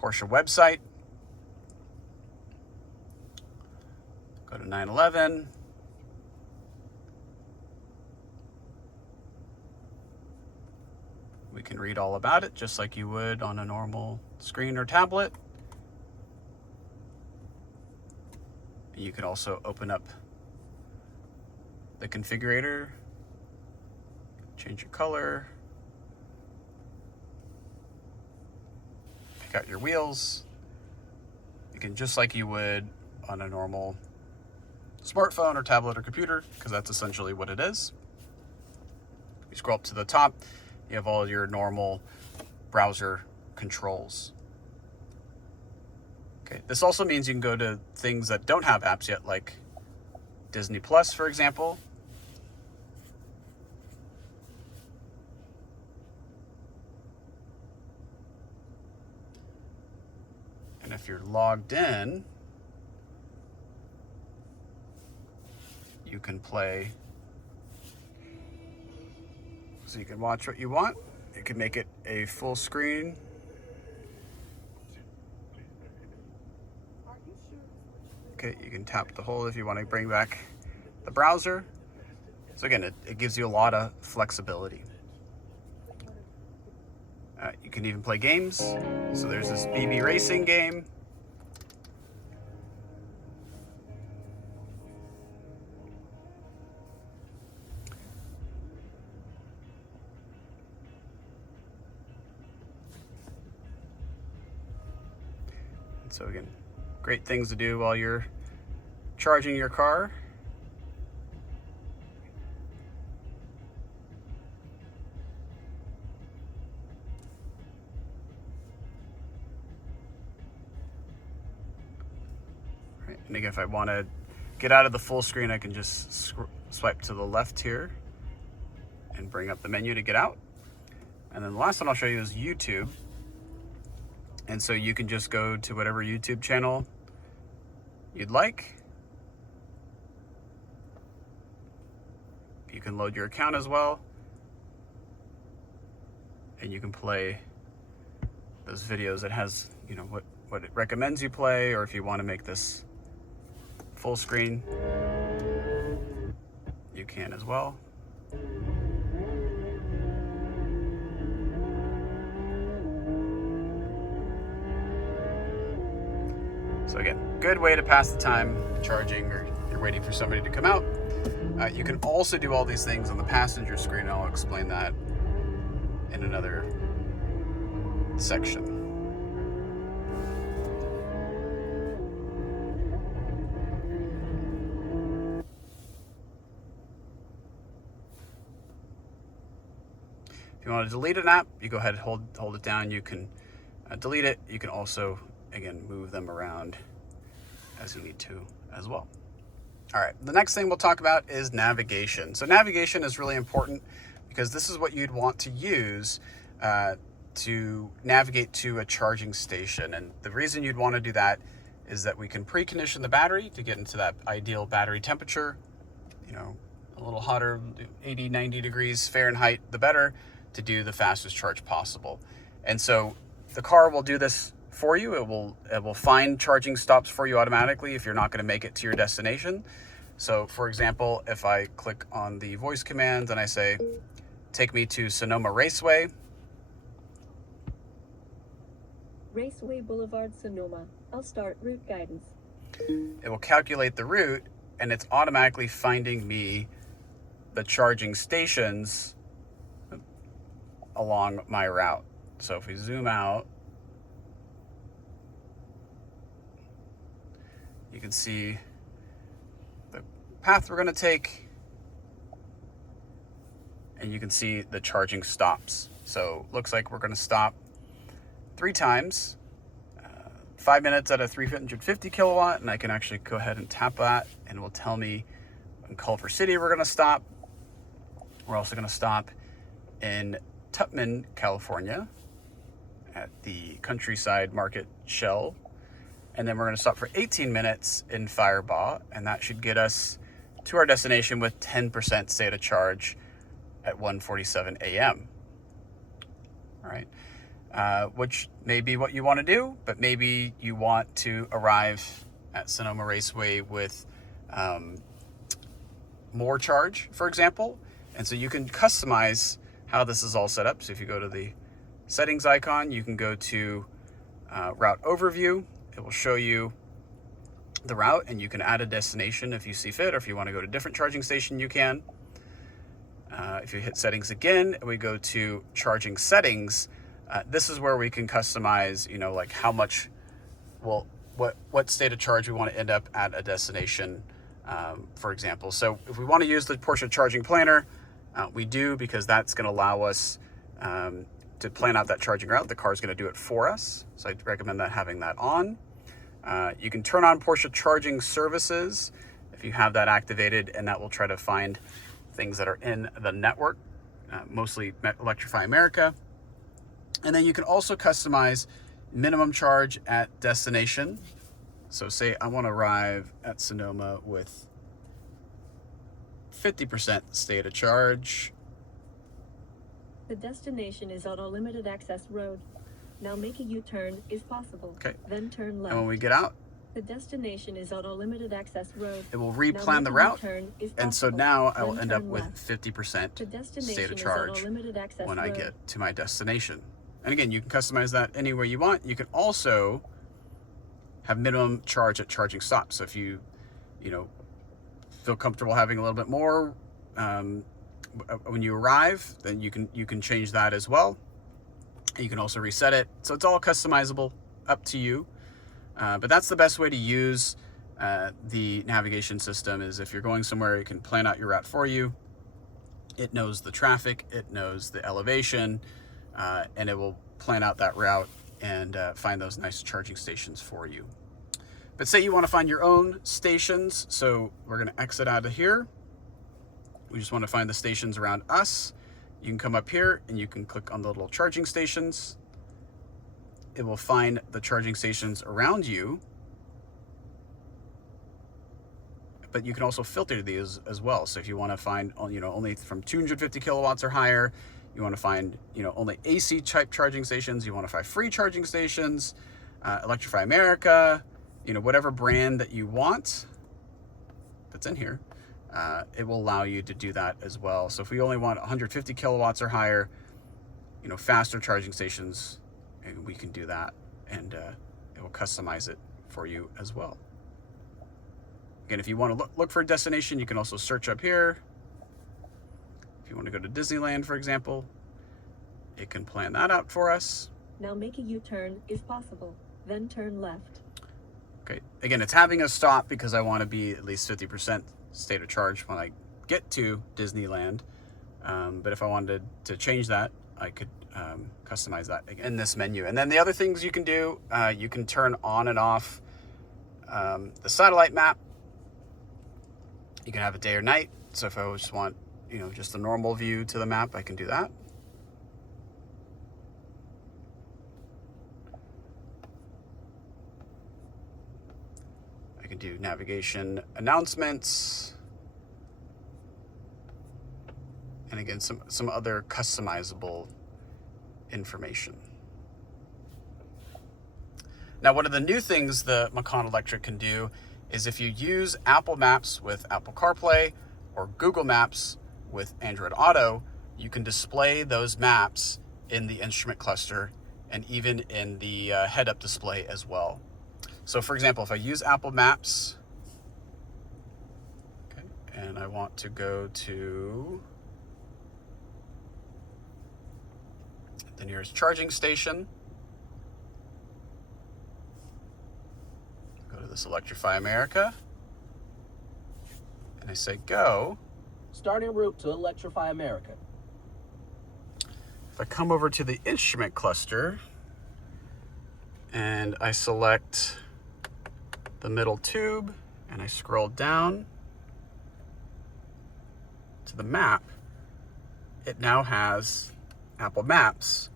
Porsche website, go to 911, we can read all about it just like you would on a normal screen or tablet. You can also open up the configurator, change your color, pick out your wheels. You can, just like you would on a normal smartphone or tablet or computer, because that's essentially what it is. You scroll up to the top, you have all your normal browser controls. Okay, this also means you can go to things that don't have apps yet, like Disney Plus, for example. And if you're logged in, you can play. So you can watch what you want. You can make it a full screen. Okay, you can tap the hold if you want to bring back the browser. So again, it gives you a lot of flexibility. You can even play games. So there's this BB racing game. And so again, great things to do while you're charging your car. Right. And again, if I want to get out of the full screen, I can just swipe to the left here and bring up the menu to get out. And then the last one I'll show you is YouTube. And so you can just go to whatever YouTube channel you'd like. You can load your account as well. And you can play those videos. It has, what it recommends you play, or if you want to make this full screen, you can as well. So again, good way to pass the time charging, or you're waiting for somebody to come out. You can also do all these things on the passenger screen, and I'll explain that in another section. If you want to delete an app, you go ahead and hold it down. You can delete it. You can also, again, move them around as you need to as well. All right, the next thing we'll talk about is navigation. So navigation is really important because this is what you'd want to use to navigate to a charging station. And the reason you'd want to do that is that we can precondition the battery to get into that ideal battery temperature, you know, a little hotter, 80, 90 degrees Fahrenheit, the better, to do the fastest charge possible. And so the car will do this for you. It will find charging stops for you automatically if you're not going to make it to your destination. So for example, if I click on the voice command and I say, take me to Sonoma Raceway. Raceway Boulevard, Sonoma. I'll start route guidance. It will calculate the route, and it's automatically finding me the charging stations along my route. So if we zoom out, you can see the path we're going to take, and you can see the charging stops. So looks like we're going to stop 3 times, 5 minutes at a 350 kilowatt, and I can actually go ahead and tap that, and it will tell me in Culver City we're going to stop. We're also going to stop in Tupman, California, at the Countryside Market Shell. And then we're going to stop for 18 minutes in Firebaugh, and that should get us to our destination with 10% state of charge at 1:47 a.m. All right, which may be what you want to do, but maybe you want to arrive at Sonoma Raceway with more charge, for example. And so you can customize how this is all set up. So if you go to the settings icon, you can go to route overview. It will show you the route, and you can add a destination if you see fit, or if you want to go to a different charging station, you can. If you hit settings again, and we go to charging settings, this is where we can customize, you know, like how much, well, what state of charge we want to end up at a destination, for example. So if we want to use the Porsche charging planner, we do, because that's going to allow us to plan out that charging route. The car is going to do it for us. So I'd recommend having that on. You can turn on Porsche charging services if you have that activated, and that will try to find things that are in the network, mostly Electrify America. And then you can also customize minimum charge at destination. So say I want to arrive at Sonoma with 50% state of charge. The destination is on a limited access road. Now make a U-turn if possible. Okay. Then turn left. And when we get out, the destination is on a limited access road. it will replan the route. And so now I will end up with 50% state of charge when I get to my destination. And again, you can customize that any way you want. You can also have minimum charge at charging stops. So if you feel comfortable having a little bit more when you arrive, then you can change that as well. You can also reset it. So it's all customizable, up to you. But that's the best way to use the navigation system, is if you're going somewhere, it can plan out your route for you. It knows the traffic, it knows the elevation, and it will plan out that route and find those nice charging stations for you. But say you want to find your own stations, so we're going to exit out of here. We just want to find the stations around us. You can come up here and you can click on the little charging stations. It will find the charging stations around you, but you can also filter these as well. So if you want to find, only from 250 kilowatts or higher, you want to find, only AC type charging stations, you want to find free charging stations, Electrify America, whatever brand that you want that's in here, it will allow you to do that as well. So if we only want 150 kilowatts or higher, faster charging stations, we can do that, and it will customize it for you as well. Again, if you want to look for a destination, you can also search up here. If you want to go to Disneyland, for example, it can plan that out for us. Now make a U-turn if possible, then turn left. Okay, again, it's having us stop because I want to be at least 50% state of charge when I get to Disneyland. But if I wanted to change that, I could customize that again in this menu. And then the other things you can do, you can turn on and off the satellite map. You can have it day or night. So if I just want, just a normal view to the map, I can do that. I can do navigation announcements. And again, some other customizable information. Now, one of the new things the Macan Electric can do is if you use Apple Maps with Apple CarPlay or Google Maps with Android Auto, you can display those maps in the instrument cluster and even in the head-up display as well. So for example, if I use Apple Maps, okay, and I want to go to the nearest charging station, go to this Electrify America, and I say go. Start en route to Electrify America. If I come over to the instrument cluster and I select the middle tube and I scroll down to the map, it now has Apple Maps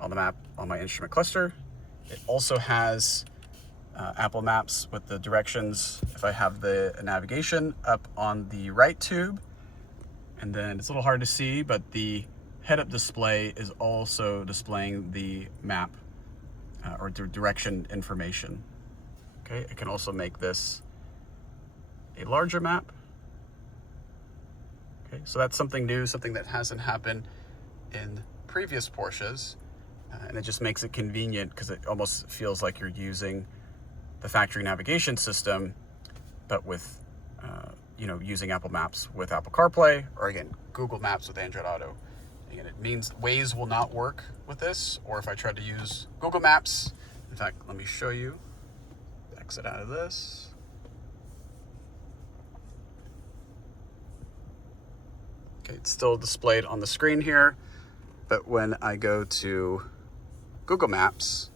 on the map on my instrument cluster. It also has Apple Maps with the directions if I have the navigation up on the right tube. And then it's a little hard to see, but the head-up display is also displaying the map or direction information. Okay, I can also make this a larger map. Okay, so that's something new, something that hasn't happened in previous Porsches, and it just makes it convenient because it almost feels like you're using the factory navigation system, but with using Apple Maps with Apple CarPlay, or again, Google Maps with Android Auto. Again, it means Waze will not work with this, or if I tried to use Google Maps. In fact, let me show you. Exit out of this. Okay, it's still displayed on the screen here, but when I go to Google Maps,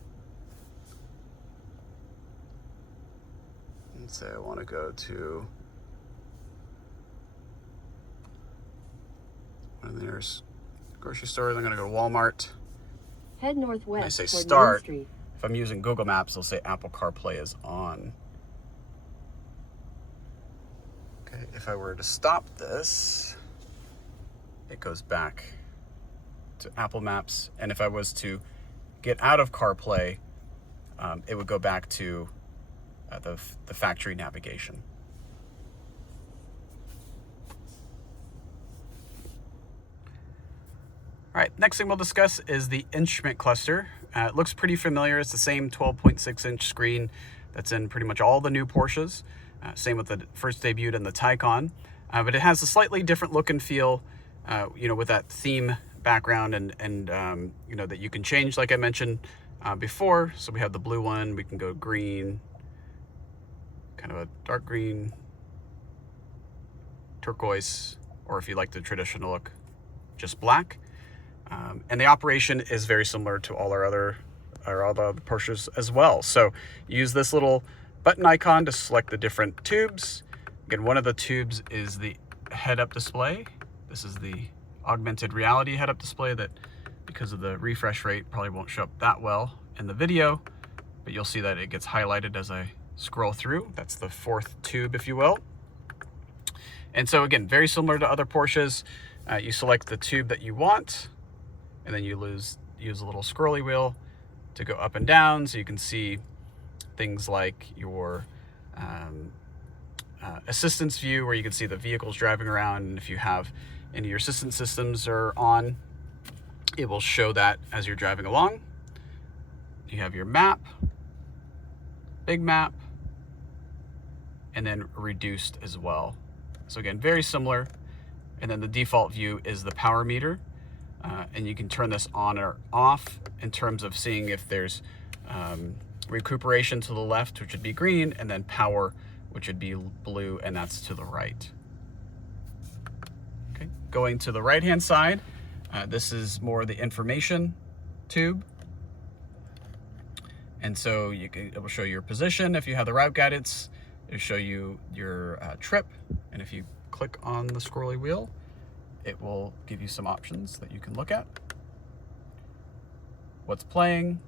let's say I want to go to one of the nearest grocery stores. I'm going to go to Walmart. Head northwest. When I say toward start, Main Street. if I'm using Google Maps, it'll say Apple CarPlay is on. Okay, if I were to stop this, it goes back to Apple Maps. And if I was to get out of CarPlay, it would go back to the factory navigation. All right, next thing we'll discuss is the instrument cluster. It looks pretty familiar. It's the same 12.6-inch screen that's in pretty much all the new Porsches. Same with the first debuted in the Taycan. But it has a slightly different look and feel, with that theme background and that you can change, like I mentioned before. So we have the blue one, we can go green, kind of a dark green, turquoise, or if you like the traditional look, just black. And the operation is very similar to all the other Porsches as well. So use this little button icon to select the different tubes. Again, one of the tubes is the head-up display. This is the augmented reality head-up display that, because of the refresh rate, probably won't show up that well in the video, but you'll see that it gets highlighted as I scroll through. That's the fourth tube, if you will. And so again, very similar to other Porsches. You select the tube that you want, and then you use a little scrolly wheel to go up and down, so you can see things like your assistance view, where you can see the vehicles driving around, and if you have any of your assistance systems are on, it will show that as you're driving along. You have your map, big map, and then reduced as well. So again, very similar. And then the default view is the power meter. And you can turn this on or off in terms of seeing if there's recuperation to the left, which would be green, and then power, which would be blue, and that's to the right. Okay, going to the right-hand side, this is more the information tube. And so it will show your position if you have the route guidance. It'll show you your trip, and if you click on the scrolly wheel, it will give you some options that you can look at. What's playing,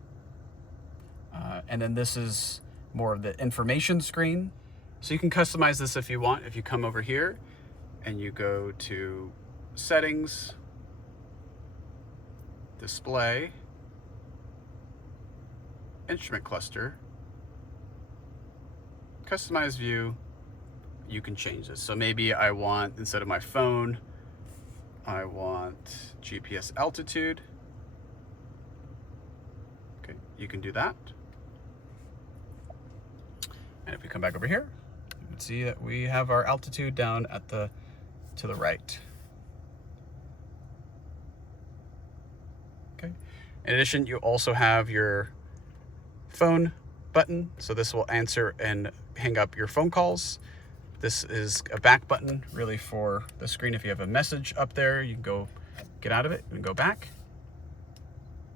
and then this is more of the information screen. So you can customize this if you want. If you come over here and you go to settings, display, instrument cluster, customize view, you can change this. So maybe I want, instead of my phone, I want GPS altitude. Okay, you can do that. And if we come back over here, you can see that we have our altitude down at to the right. Okay. In addition, you also have your phone button. So this will answer and hang up your phone calls. This is a back button really for the screen. If you have a message up there, you can go get out of it and go back.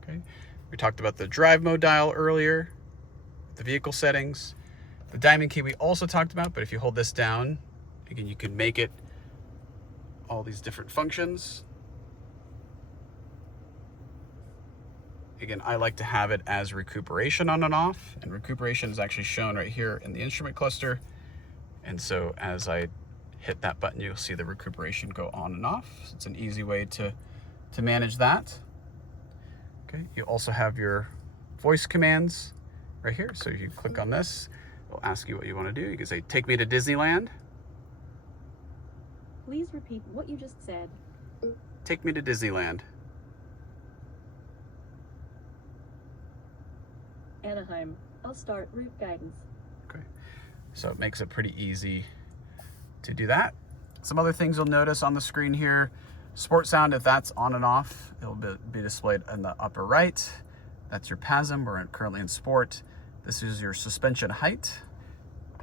Okay. We talked about the drive mode dial earlier, the vehicle settings. The diamond key we also talked about, but if you hold this down, again, you can make it all these different functions. Again, I like to have it as recuperation on and off, and recuperation is actually shown right here in the instrument cluster. And so as I hit that button, you'll see the recuperation go on and off. So it's an easy way to manage that. Okay, you also have your voice commands right here. So if you click on this, it'll ask you what you want to do. You can say, take me to Disneyland. Please repeat what you just said. Take me to Disneyland. Anaheim. I'll start route guidance. Okay, so it makes it pretty easy to do that. Some other things you'll notice on the screen here, sport sound, if that's on and off, it'll be displayed in the upper right. That's your PASM, we're currently in sport. This is your suspension height,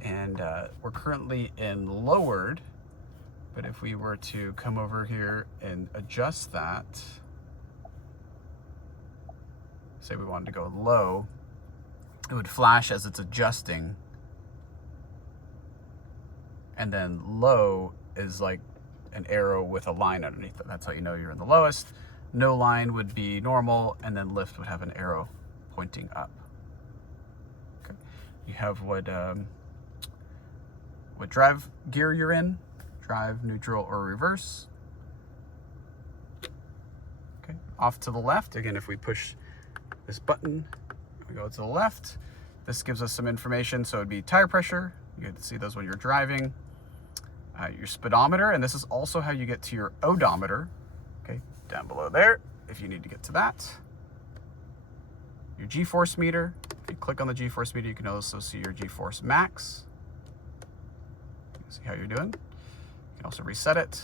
and we're currently in lowered, but if we were to come over here and adjust that, say we wanted to go low, it would flash as it's adjusting. And then low is like an arrow with a line underneath it. That's how you know you're in the lowest. No line would be normal, and then lift would have an arrow pointing up. Okay. You have what drive gear you're in, drive, neutral, or reverse. Okay. Off to the left, again, if we push this button, we go to the left. This gives us some information. So it'd be tire pressure. You get to see those when you're driving. Your speedometer, and this is also how you get to your odometer. Okay, down below there, if you need to get to that. Your G-force meter. If you click on the G-force meter, you can also see your G-force max. You can see how you're doing. You can also reset it.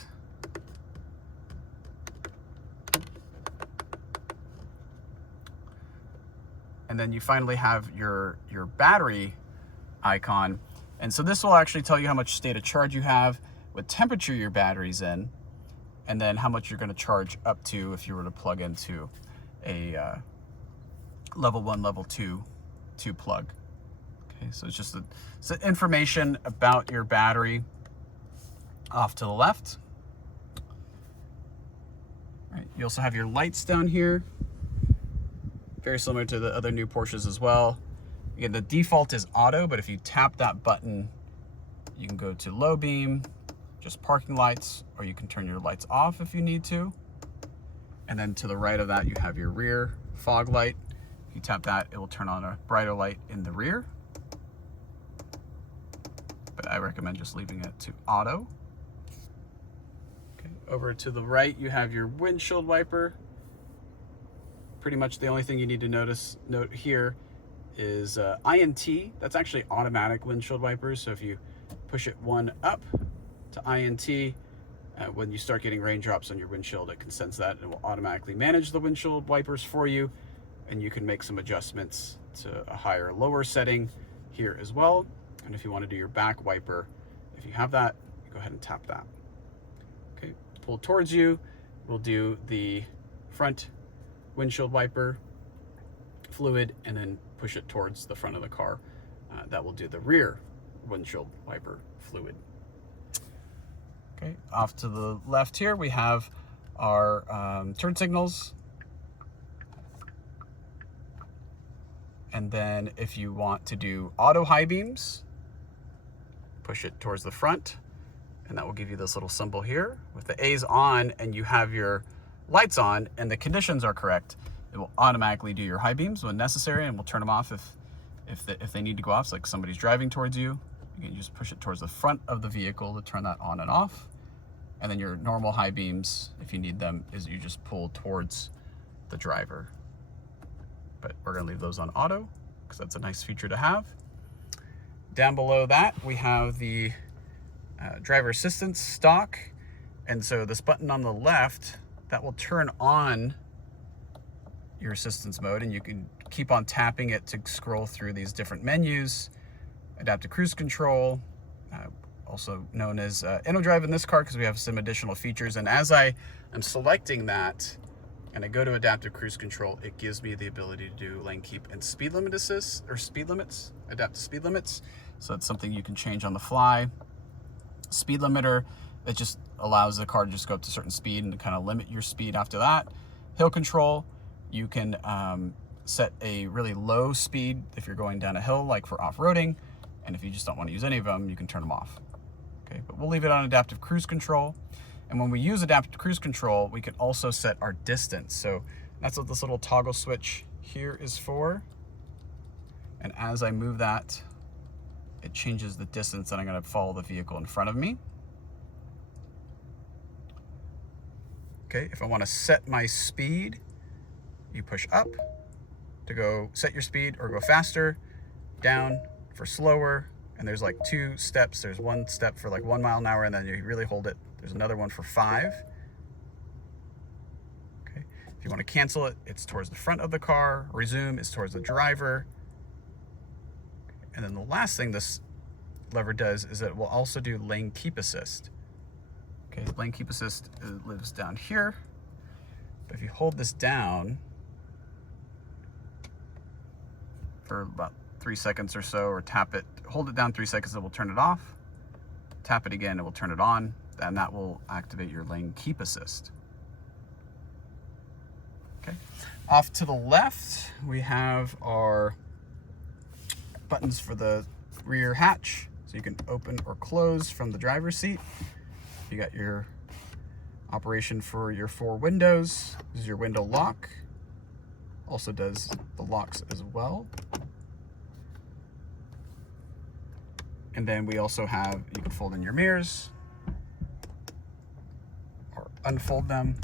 And then you finally have your battery icon. And so this will actually tell you how much state of charge you have, what temperature your battery's in, and then how much you're going to charge up to if you were to plug into a level 1, level 2 plug. Okay, so it's just it's information about your battery. Off to the left. All right, you also have your lights down here. Very similar to the other new Porsches as well. Again, the default is auto, but if you tap that button, you can go to low beam, just parking lights, or you can turn your lights off if you need to. And then to the right of that, you have your rear fog light. If you tap that, it will turn on a brighter light in the rear. But I recommend just leaving it to auto. Okay, over to the right, you have your windshield wiper. Pretty much the only thing you need to note here is INT. That's actually automatic windshield wipers. So if you push it one up to INT, when you start getting raindrops on your windshield, it can sense that and it will automatically manage the windshield wipers for you. And you can make some adjustments to a higher or lower setting here as well. And if you want to do your back wiper, if you have that, go ahead and tap that. Okay, pull towards you. We'll do the front windshield wiper fluid and then push it towards the front of the car. That will do the rear windshield wiper fluid. Okay, off to the left here, we have our turn signals. And then if you want to do auto high beams, push it towards the front, and that will give you this little symbol here. With the A's on and you have your lights on and the conditions are correct, it will automatically do your high beams when necessary, and will turn them off if they need to go off. So like somebody's driving towards you, you can just push it towards the front of the vehicle to turn that on and off. And then your normal high beams, if you need them, is you just pull towards the driver. But we're gonna leave those on auto because that's a nice feature to have. Down below that, we have the driver assistance Stalk. And so this button on the left, that will turn on your assistance mode, and you can keep on tapping it to scroll through these different menus. Adaptive cruise control, also known as Innodrive in this car because we have some additional features. And as I am selecting that, and I go to adaptive cruise control, it gives me the ability to do lane keep and speed limit assist, or speed limits, adaptive speed limits. So it's something you can change on the fly. Speed limiter, it just allows the car to just go up to a certain speed and to kind of limit your speed after that. Hill control, you can set a really low speed if you're going down a hill, like for off-roading. And if you just don't want to use any of them, you can turn them off. Okay, but we'll leave it on adaptive cruise control. And when we use adaptive cruise control, we can also set our distance. So that's what this little toggle switch here is for. And as I move that, it changes the distance that I'm going to follow the vehicle in front of me. Okay, if I want to set my speed, you push up to go set your speed or go faster, down for slower, and there's like 2 steps. There's one step for like 1 mile an hour, and then you really hold it. There's another one for 5. Okay, if you want to cancel it, it's towards the front of the car. Resume is towards the driver. And then the last thing this lever does is it will also do lane keep assist. Okay, lane keep assist lives down here. But if you hold this down for about 3 seconds or so, or tap it, hold it down 3 seconds, it will turn it off. Tap it again, it will turn it on, and that will activate your lane keep assist. Okay, off to the left, we have our buttons for the rear hatch, so you can open or close from the driver's seat. You got your operation for your 4 windows. This is your window lock. Also does the locks as well. And then we also have, you can fold in your mirrors or unfold them.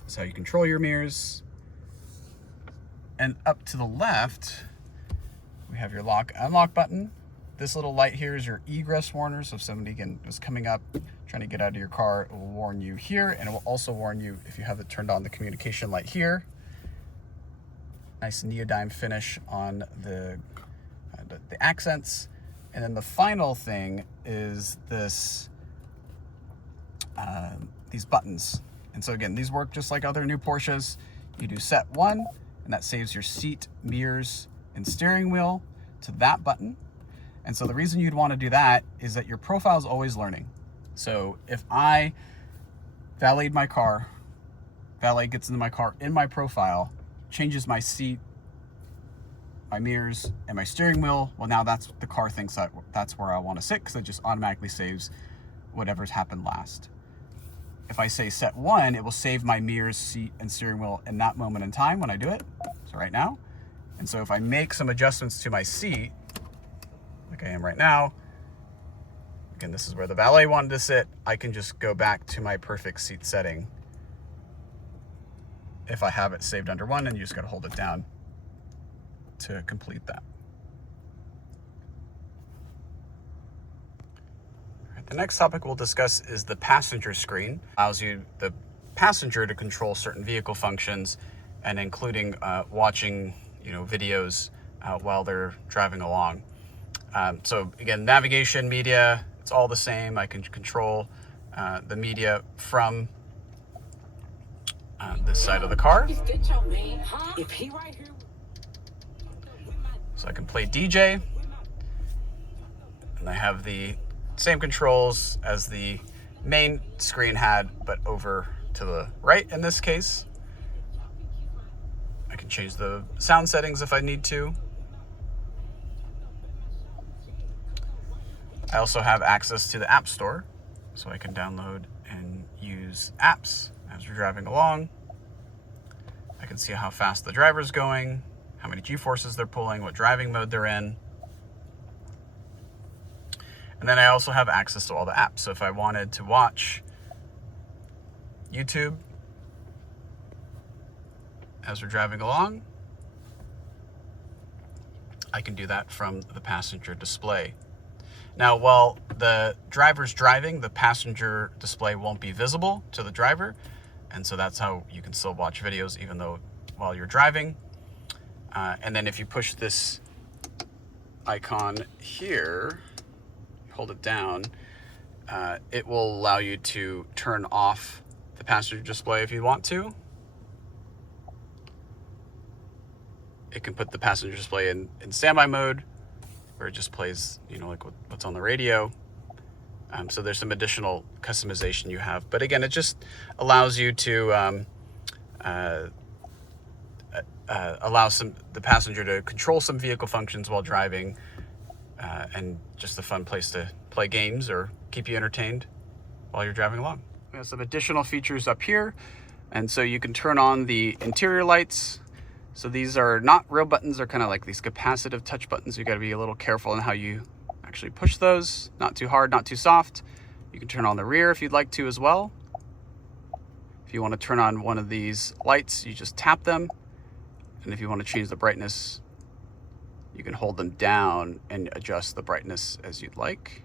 That's how you control your mirrors. And up to the left, we have your lock unlock button. This little light here is your egress warner. So if somebody is coming up, trying to get out of your car, it will warn you here. And it will also warn you if you have it turned on, the communication light here. Nice neodyme finish on the accents. And then the final thing is this, these buttons. And so again, these work just like other new Porsches. You do set 1, and that saves your seat, mirrors, and steering wheel to that button. And so the reason you'd want to do that is that your profile is always learning. So if I valeted my car, valet gets into my car in my profile, changes my seat, my mirrors, and my steering wheel, well, now that's the car thinks that that's where I want to sit, because it just automatically saves whatever's happened last. If I say set 1, it will save my mirrors, seat, and steering wheel in that moment in time when I do it. So right now. And so if I make some adjustments to my seat, like I am right now, again, this is where the valet wanted to sit, I can just go back to my perfect seat setting if I have it saved under one, and you just got to hold it down to complete that. All right, the next topic we'll discuss is the passenger screen. Allows you, the passenger, to control certain vehicle functions, and including watching videos while they're driving along. So again, navigation, media, it's all the same. I can control the media from this side of the car. So I can play DJ, and I have the same controls as the main screen had, but over to the right in this case. I can change the sound settings if I need to. I also have access to the App Store, so I can download and use apps as we're driving along. I can see how fast the driver's going, how many G-forces they're pulling, what driving mode they're in. And then I also have access to all the apps. So if I wanted to watch YouTube as we're driving along, I can do that from the passenger display. Now, while the driver's driving, the passenger display won't be visible to the driver. And so that's how you can still watch videos even though while you're driving. And then if you push this icon here, hold it down, it will allow you to turn off the passenger display if you want to. It can put the passenger display in standby mode, where it just plays, like what's on the radio. So there's some additional customization you have. But again, it just allows you to allow the passenger to control some vehicle functions while driving, and just a fun place to play games or keep you entertained while you're driving along. We have some additional features up here. And so you can turn on the interior lights. So these are not real buttons, they're kind of like these capacitive touch buttons. You got to be a little careful in how you actually push those. Not too hard, not too soft. You can turn on the rear if you'd like to as well. If you want to turn on one of these lights, you just tap them. And if you want to change the brightness, you can hold them down and adjust the brightness as you'd like.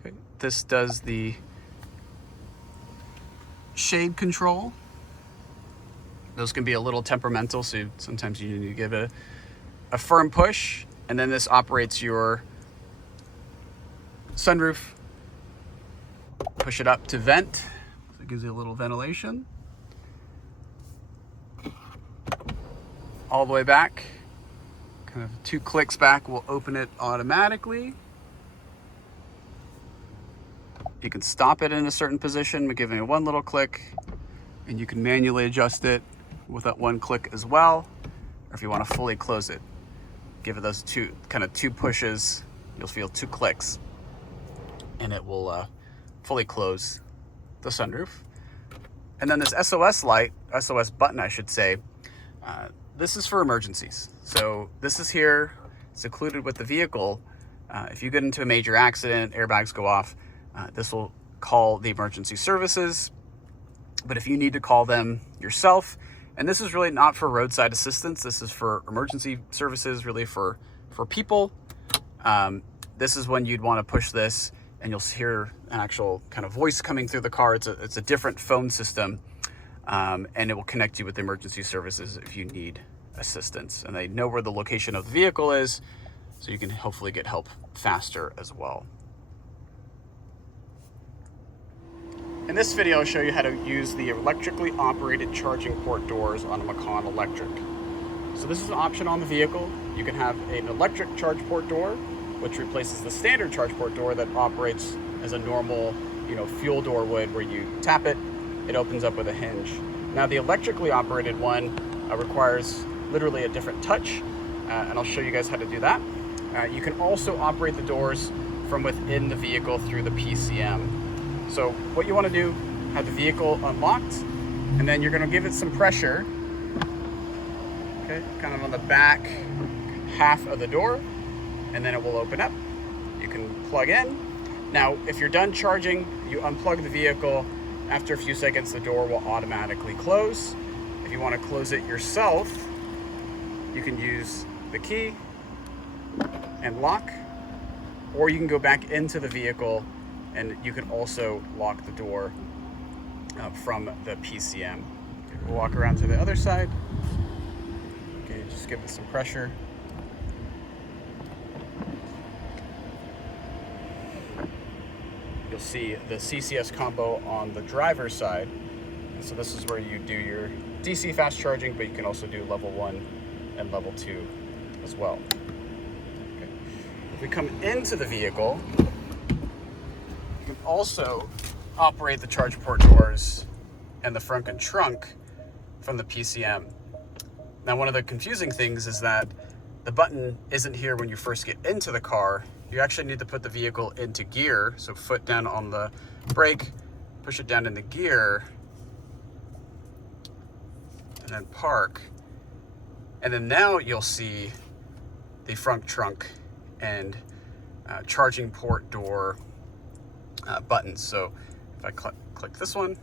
Okay. This does the shade control. Those can be a little temperamental, so sometimes you need to give a firm push. And then this operates your sunroof. Push it up to vent, so it gives you a little ventilation. All the way back, kind of 2 clicks back will open it automatically. You can stop it in a certain position by giving it one little click, and you can manually adjust it with that 1 click as well. Or if you want to fully close it, give it those two pushes. You'll feel 2 clicks, and it will fully close the sunroof. And then this SOS button, I should say, this is for emergencies. So this is here, it's included with the vehicle. If you get into a major accident, airbags go off, this will call the emergency services. But if you need to call them yourself, and this is really not for roadside assistance, this is for emergency services, really for people. This is when you'd want to push this, and you'll hear an actual kind of voice coming through the car. It's a different phone system, and it will connect you with emergency services if you need assistance. And they know where the location of the vehicle is, so you can hopefully get help faster as well. In this video, I'll show you how to use the electrically operated charging port doors on a Macan Electric. So this is an option on the vehicle. You can have an electric charge port door, which replaces the standard charge port door that operates as a normal, fuel door would, where you tap it, it opens up with a hinge. Now the electrically operated one requires literally a different touch, and I'll show you guys how to do that. You can also operate the doors from within the vehicle through the PCM. So what you want to do, have the vehicle unlocked, and then you're going to give it some pressure, okay, kind of on the back half of the door, and then it will open up. You can plug in, Now, if you're done charging, you unplug the vehicle. After a few seconds, the door will automatically close. If you want to close it yourself, you can use the key and lock, or you can go back into the vehicle and you can also lock the door from the PCM. Okay, we'll walk around to the other side. Okay, just give it some pressure. You'll see the CCS combo on the driver's side. And so this is where you do your DC fast charging, but you can also do level 1 and level 2 as well. Okay. If we come into the vehicle, you can also operate the charge port doors and the front and trunk from the PCM. Now, one of the confusing things is that the button isn't here when you first get into the car. You actually need to put the vehicle into gear. So foot down on the brake, push it down into gear, and then park. And then now you'll see the front trunk and charging port door buttons. So if I click this one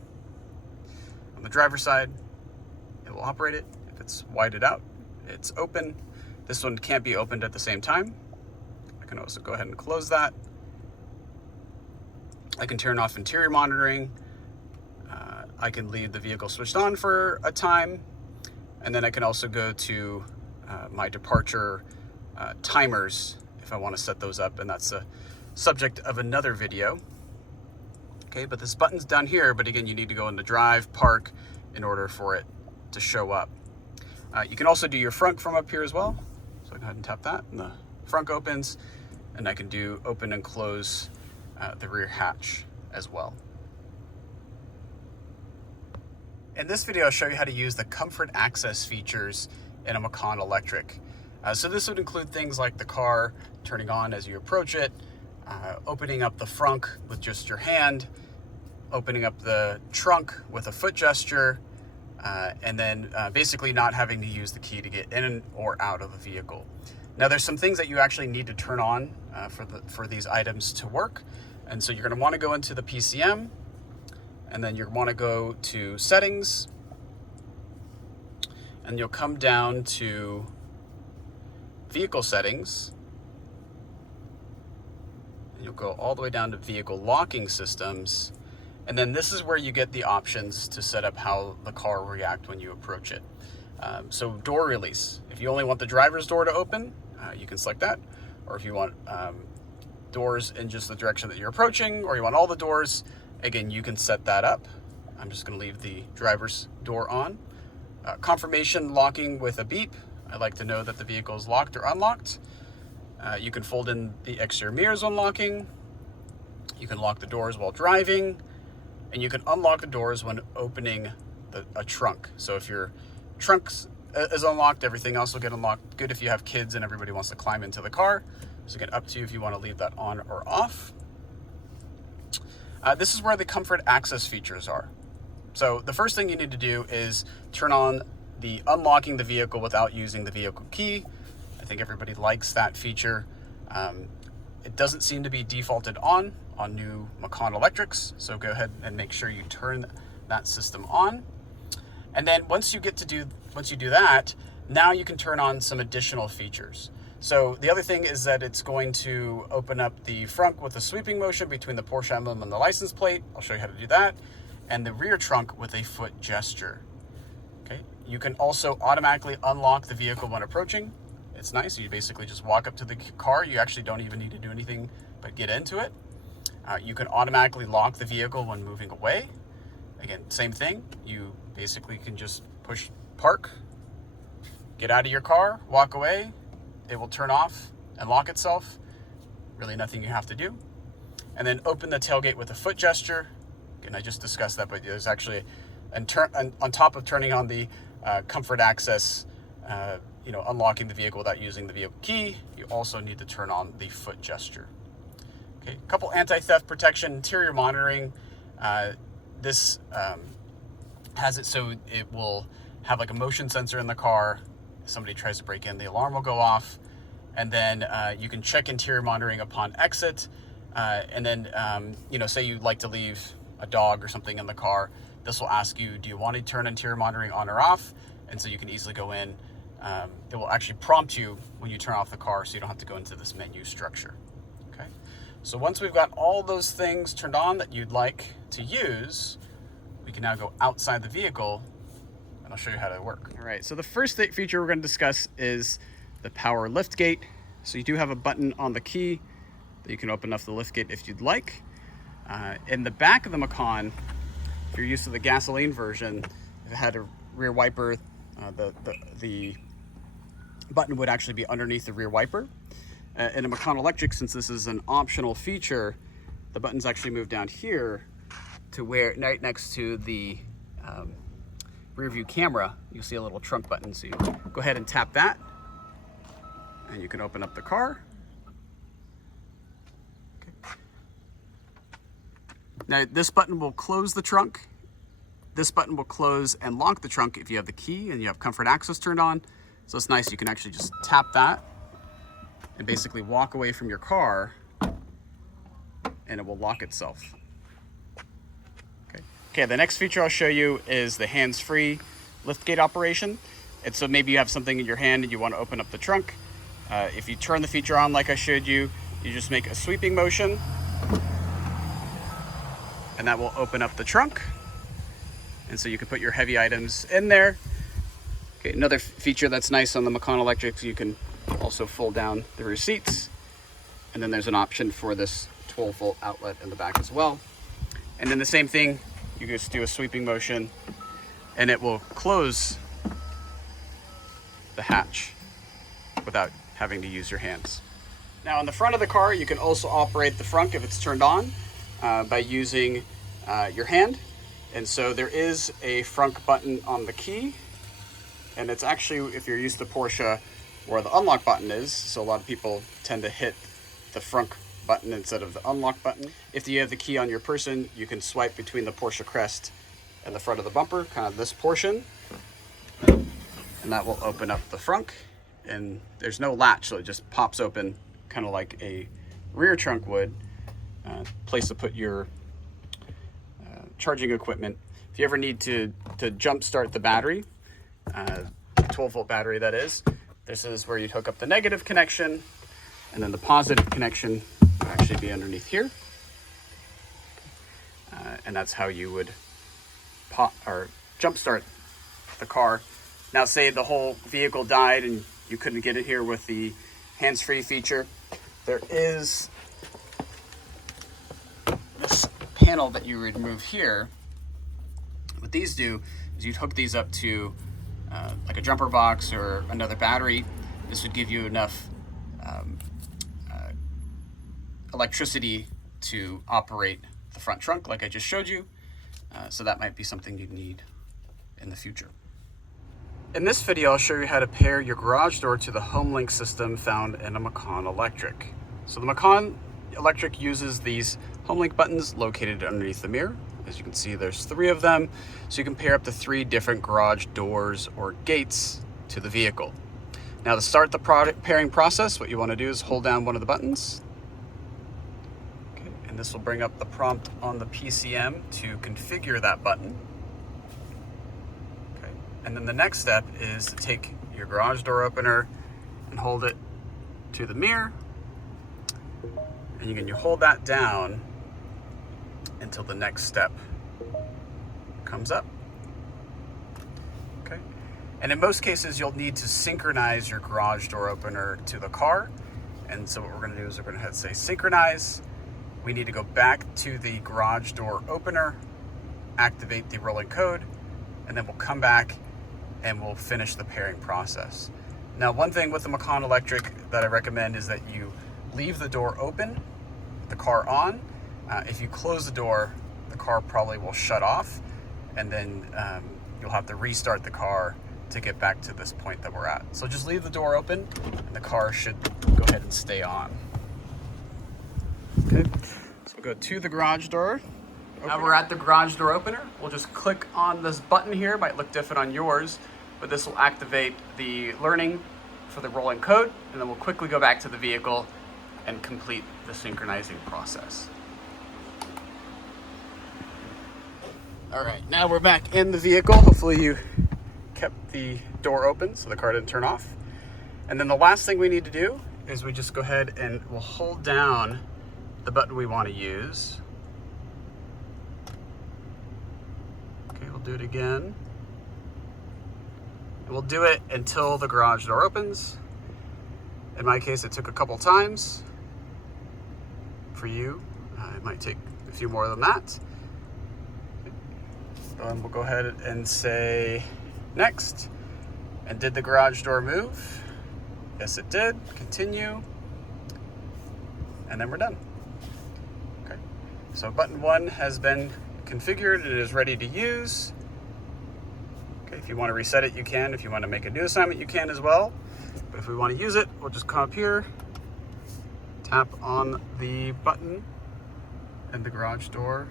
on the driver's side, it will operate it. If it's whited out, it's open. This one can't be opened at the same time. I can also go ahead and close that. I can turn off interior monitoring. I can leave the vehicle switched on for a time. And then I can also go to my departure timers if I want to set those up. And that's a subject of another video. Okay, but this button's down here, but again, you need to go into drive, park in order for it to show up. You can also do your front from up here as well. So I go ahead and tap that and the front opens, and I can do open and close the rear hatch as well. In this video, I'll show you how to use the comfort access features in a Macan Electric. So this would include things like the car turning on as you approach it, opening up the frunk with just your hand, opening up the trunk with a foot gesture, and then basically not having to use the key to get in or out of the vehicle. Now, there's some things that you actually need to turn on for these items to work. And so you're going to want to go into the PCM, and then you'll want to go to settings, and you'll come down to vehicle settings, and you'll go all the way down to vehicle locking systems. And then this is where you get the options to set up how the car will react when you approach it. So door release. If you only want the driver's door to open, you can select that. Or if you want doors in just the direction that you're approaching, or you want all the doors, again, you can set that up. I'm just going to leave the driver's door on. Confirmation locking with a beep. I like to know that the vehicle is locked or unlocked. You can fold in the exterior mirrors when locking. You can lock the doors while driving. And you can unlock the doors when opening a trunk. So if your trunk is unlocked, everything else will get unlocked. Good if you have kids and everybody wants to climb into the car. So again, up to you if you want to leave that on or off. This is where the comfort access features are. So the first thing you need to do is turn on the unlocking the vehicle without using the vehicle key. I think everybody likes that feature. It doesn't seem to be defaulted on new Macan Electrics, so go ahead and make sure you turn that system on. And then once you do that, now you can turn on some additional features. So the other thing is that it's going to open up the front with a sweeping motion between the Porsche emblem and the license plate. I'll show you how to do that. And the rear trunk with a foot gesture. Okay. You can also automatically unlock the vehicle when approaching. It's nice. You basically just walk up to the car. You actually don't even need to do anything but get into it. You can automatically lock the vehicle when moving away. Again, same thing. You basically can just push park, get out of your car, walk away. It will turn off and lock itself. Really nothing you have to do. And then open the tailgate with a foot gesture. Again, I just discussed that, but there's actually, on top of turning on the comfort access, unlocking the vehicle without using the vehicle key, you also need to turn on the foot gesture. Okay, a couple anti-theft protection, interior monitoring. This has it so it will have like a motion sensor in the car. If somebody tries to break in, the alarm will go off. And then you can check interior monitoring upon exit. And then, say you like to leave a dog or something in the car, this will ask you, do you want to turn interior monitoring on or off? And so you can easily go in. It will actually prompt you when you turn off the car, so you don't have to go into this menu structure. Okay. So once we've got all those things turned on that you'd like to use, we can now go outside the vehicle and I'll show you how to work. All right, so the first feature we're going to discuss is the power lift gate. So you do have a button on the key that you can open up the lift gate if you'd like. In the back of the Macan, if you're used to the gasoline version, if it had a rear wiper, the button would actually be underneath the rear wiper. In a Macan Electric, since this is an optional feature, the buttons actually move down here to where right next to the rear view camera, you'll see a little trunk button. So you go ahead and tap that and you can open up the car. Okay. Now this button will close the trunk. This button will close and lock the trunk if you have the key and you have comfort access turned on. So it's nice, you can actually just tap that and basically walk away from your car and it will lock itself. Okay, the next feature I'll show you is the hands-free liftgate operation. And so maybe you have something in your hand and you want to open up the trunk. If you turn the feature on like I showed you, you just make a sweeping motion and that will open up the trunk. And so you can put your heavy items in there. Okay, another feature that's nice on the Macan Electric, you can also fold down the rear seats. And then there's an option for this 12-volt outlet in the back as well. And then the same thing, you just do a sweeping motion and it will close the hatch without having to use your hands. Now on the front of the car, you can also operate the front if it's turned on by using your hand. And so there is a front button on the key, and it's actually, if you're used to Porsche, where the unlock button is. So a lot of people tend to hit the front button instead of the unlock button. If you have the key on your person, you can swipe between the Porsche crest and the front of the bumper, kind of this portion, and that will open up the frunk. And there's no latch, so it just pops open, kind of like a rear trunk would. Place to put your charging equipment. If you ever need to jump start the battery, 12-volt battery that is, this is where you'd hook up the negative connection, and then the positive connection would actually be underneath here. And that's how you would jump start the car. Now say the whole vehicle died and you couldn't get it here with the hands-free feature. There is this panel that you remove here. What these do is you'd hook these up to like a jumper box or another battery. This would give you enough electricity to operate the front trunk like I just showed you. So that might be something you'd need in the future. In this video, I'll show you how to pair your garage door to the HomeLink system found in a Macan Electric. So the Macan Electric uses these HomeLink buttons located underneath the mirror. As you can see, there's 3 of them. So you can pair up to 3 different garage doors or gates to the vehicle. Now to start the pairing process, what you want to do is hold down one of the buttons. Okay, and this will bring up the prompt on the PCM to configure that button. Okay, and then the next step is to take your garage door opener and hold it to the mirror. And you hold that down until the next step comes up. Okay. And in most cases, you'll need to synchronize your garage door opener to the car. And so what we're going to do is we're going to say synchronize. We need to go back to the garage door opener, activate the rolling code, and then we'll come back and we'll finish the pairing process. Now, one thing with the Macan Electric that I recommend is that you leave the door open, the car on. If you close the door, the car probably will shut off, and then you'll have to restart the car to get back to this point that we're at. So just leave the door open and the car should go ahead and stay on. Okay, so we'll go to the garage door. Now we're at the garage door opener. We'll just click on this button here. Might look different on yours, but this will activate the learning for the rolling code, and then we'll quickly go back to the vehicle and complete the synchronizing process. All right, now we're back in the vehicle. Hopefully you kept the door open so the car didn't turn off. And then the last thing we need to do is we just go ahead and we'll hold down the button we want to use. Okay, we'll do it again. And we'll do it until the garage door opens. In my case, it took a couple times. For you, it might take a few more than that. We'll go ahead and say next. And did the garage door move? Yes, it did. Continue. And then we're done. Okay. So button 1 has been configured. It is ready to use. Okay, if you want to reset it, you can. If you want to make a new assignment, you can as well. But if we want to use it, we'll just come up here, tap on the button, and the garage door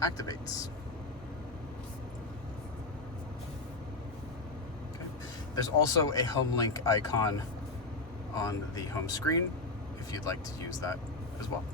activates. Okay. There's also a home link icon on the home screen if you'd like to use that as well.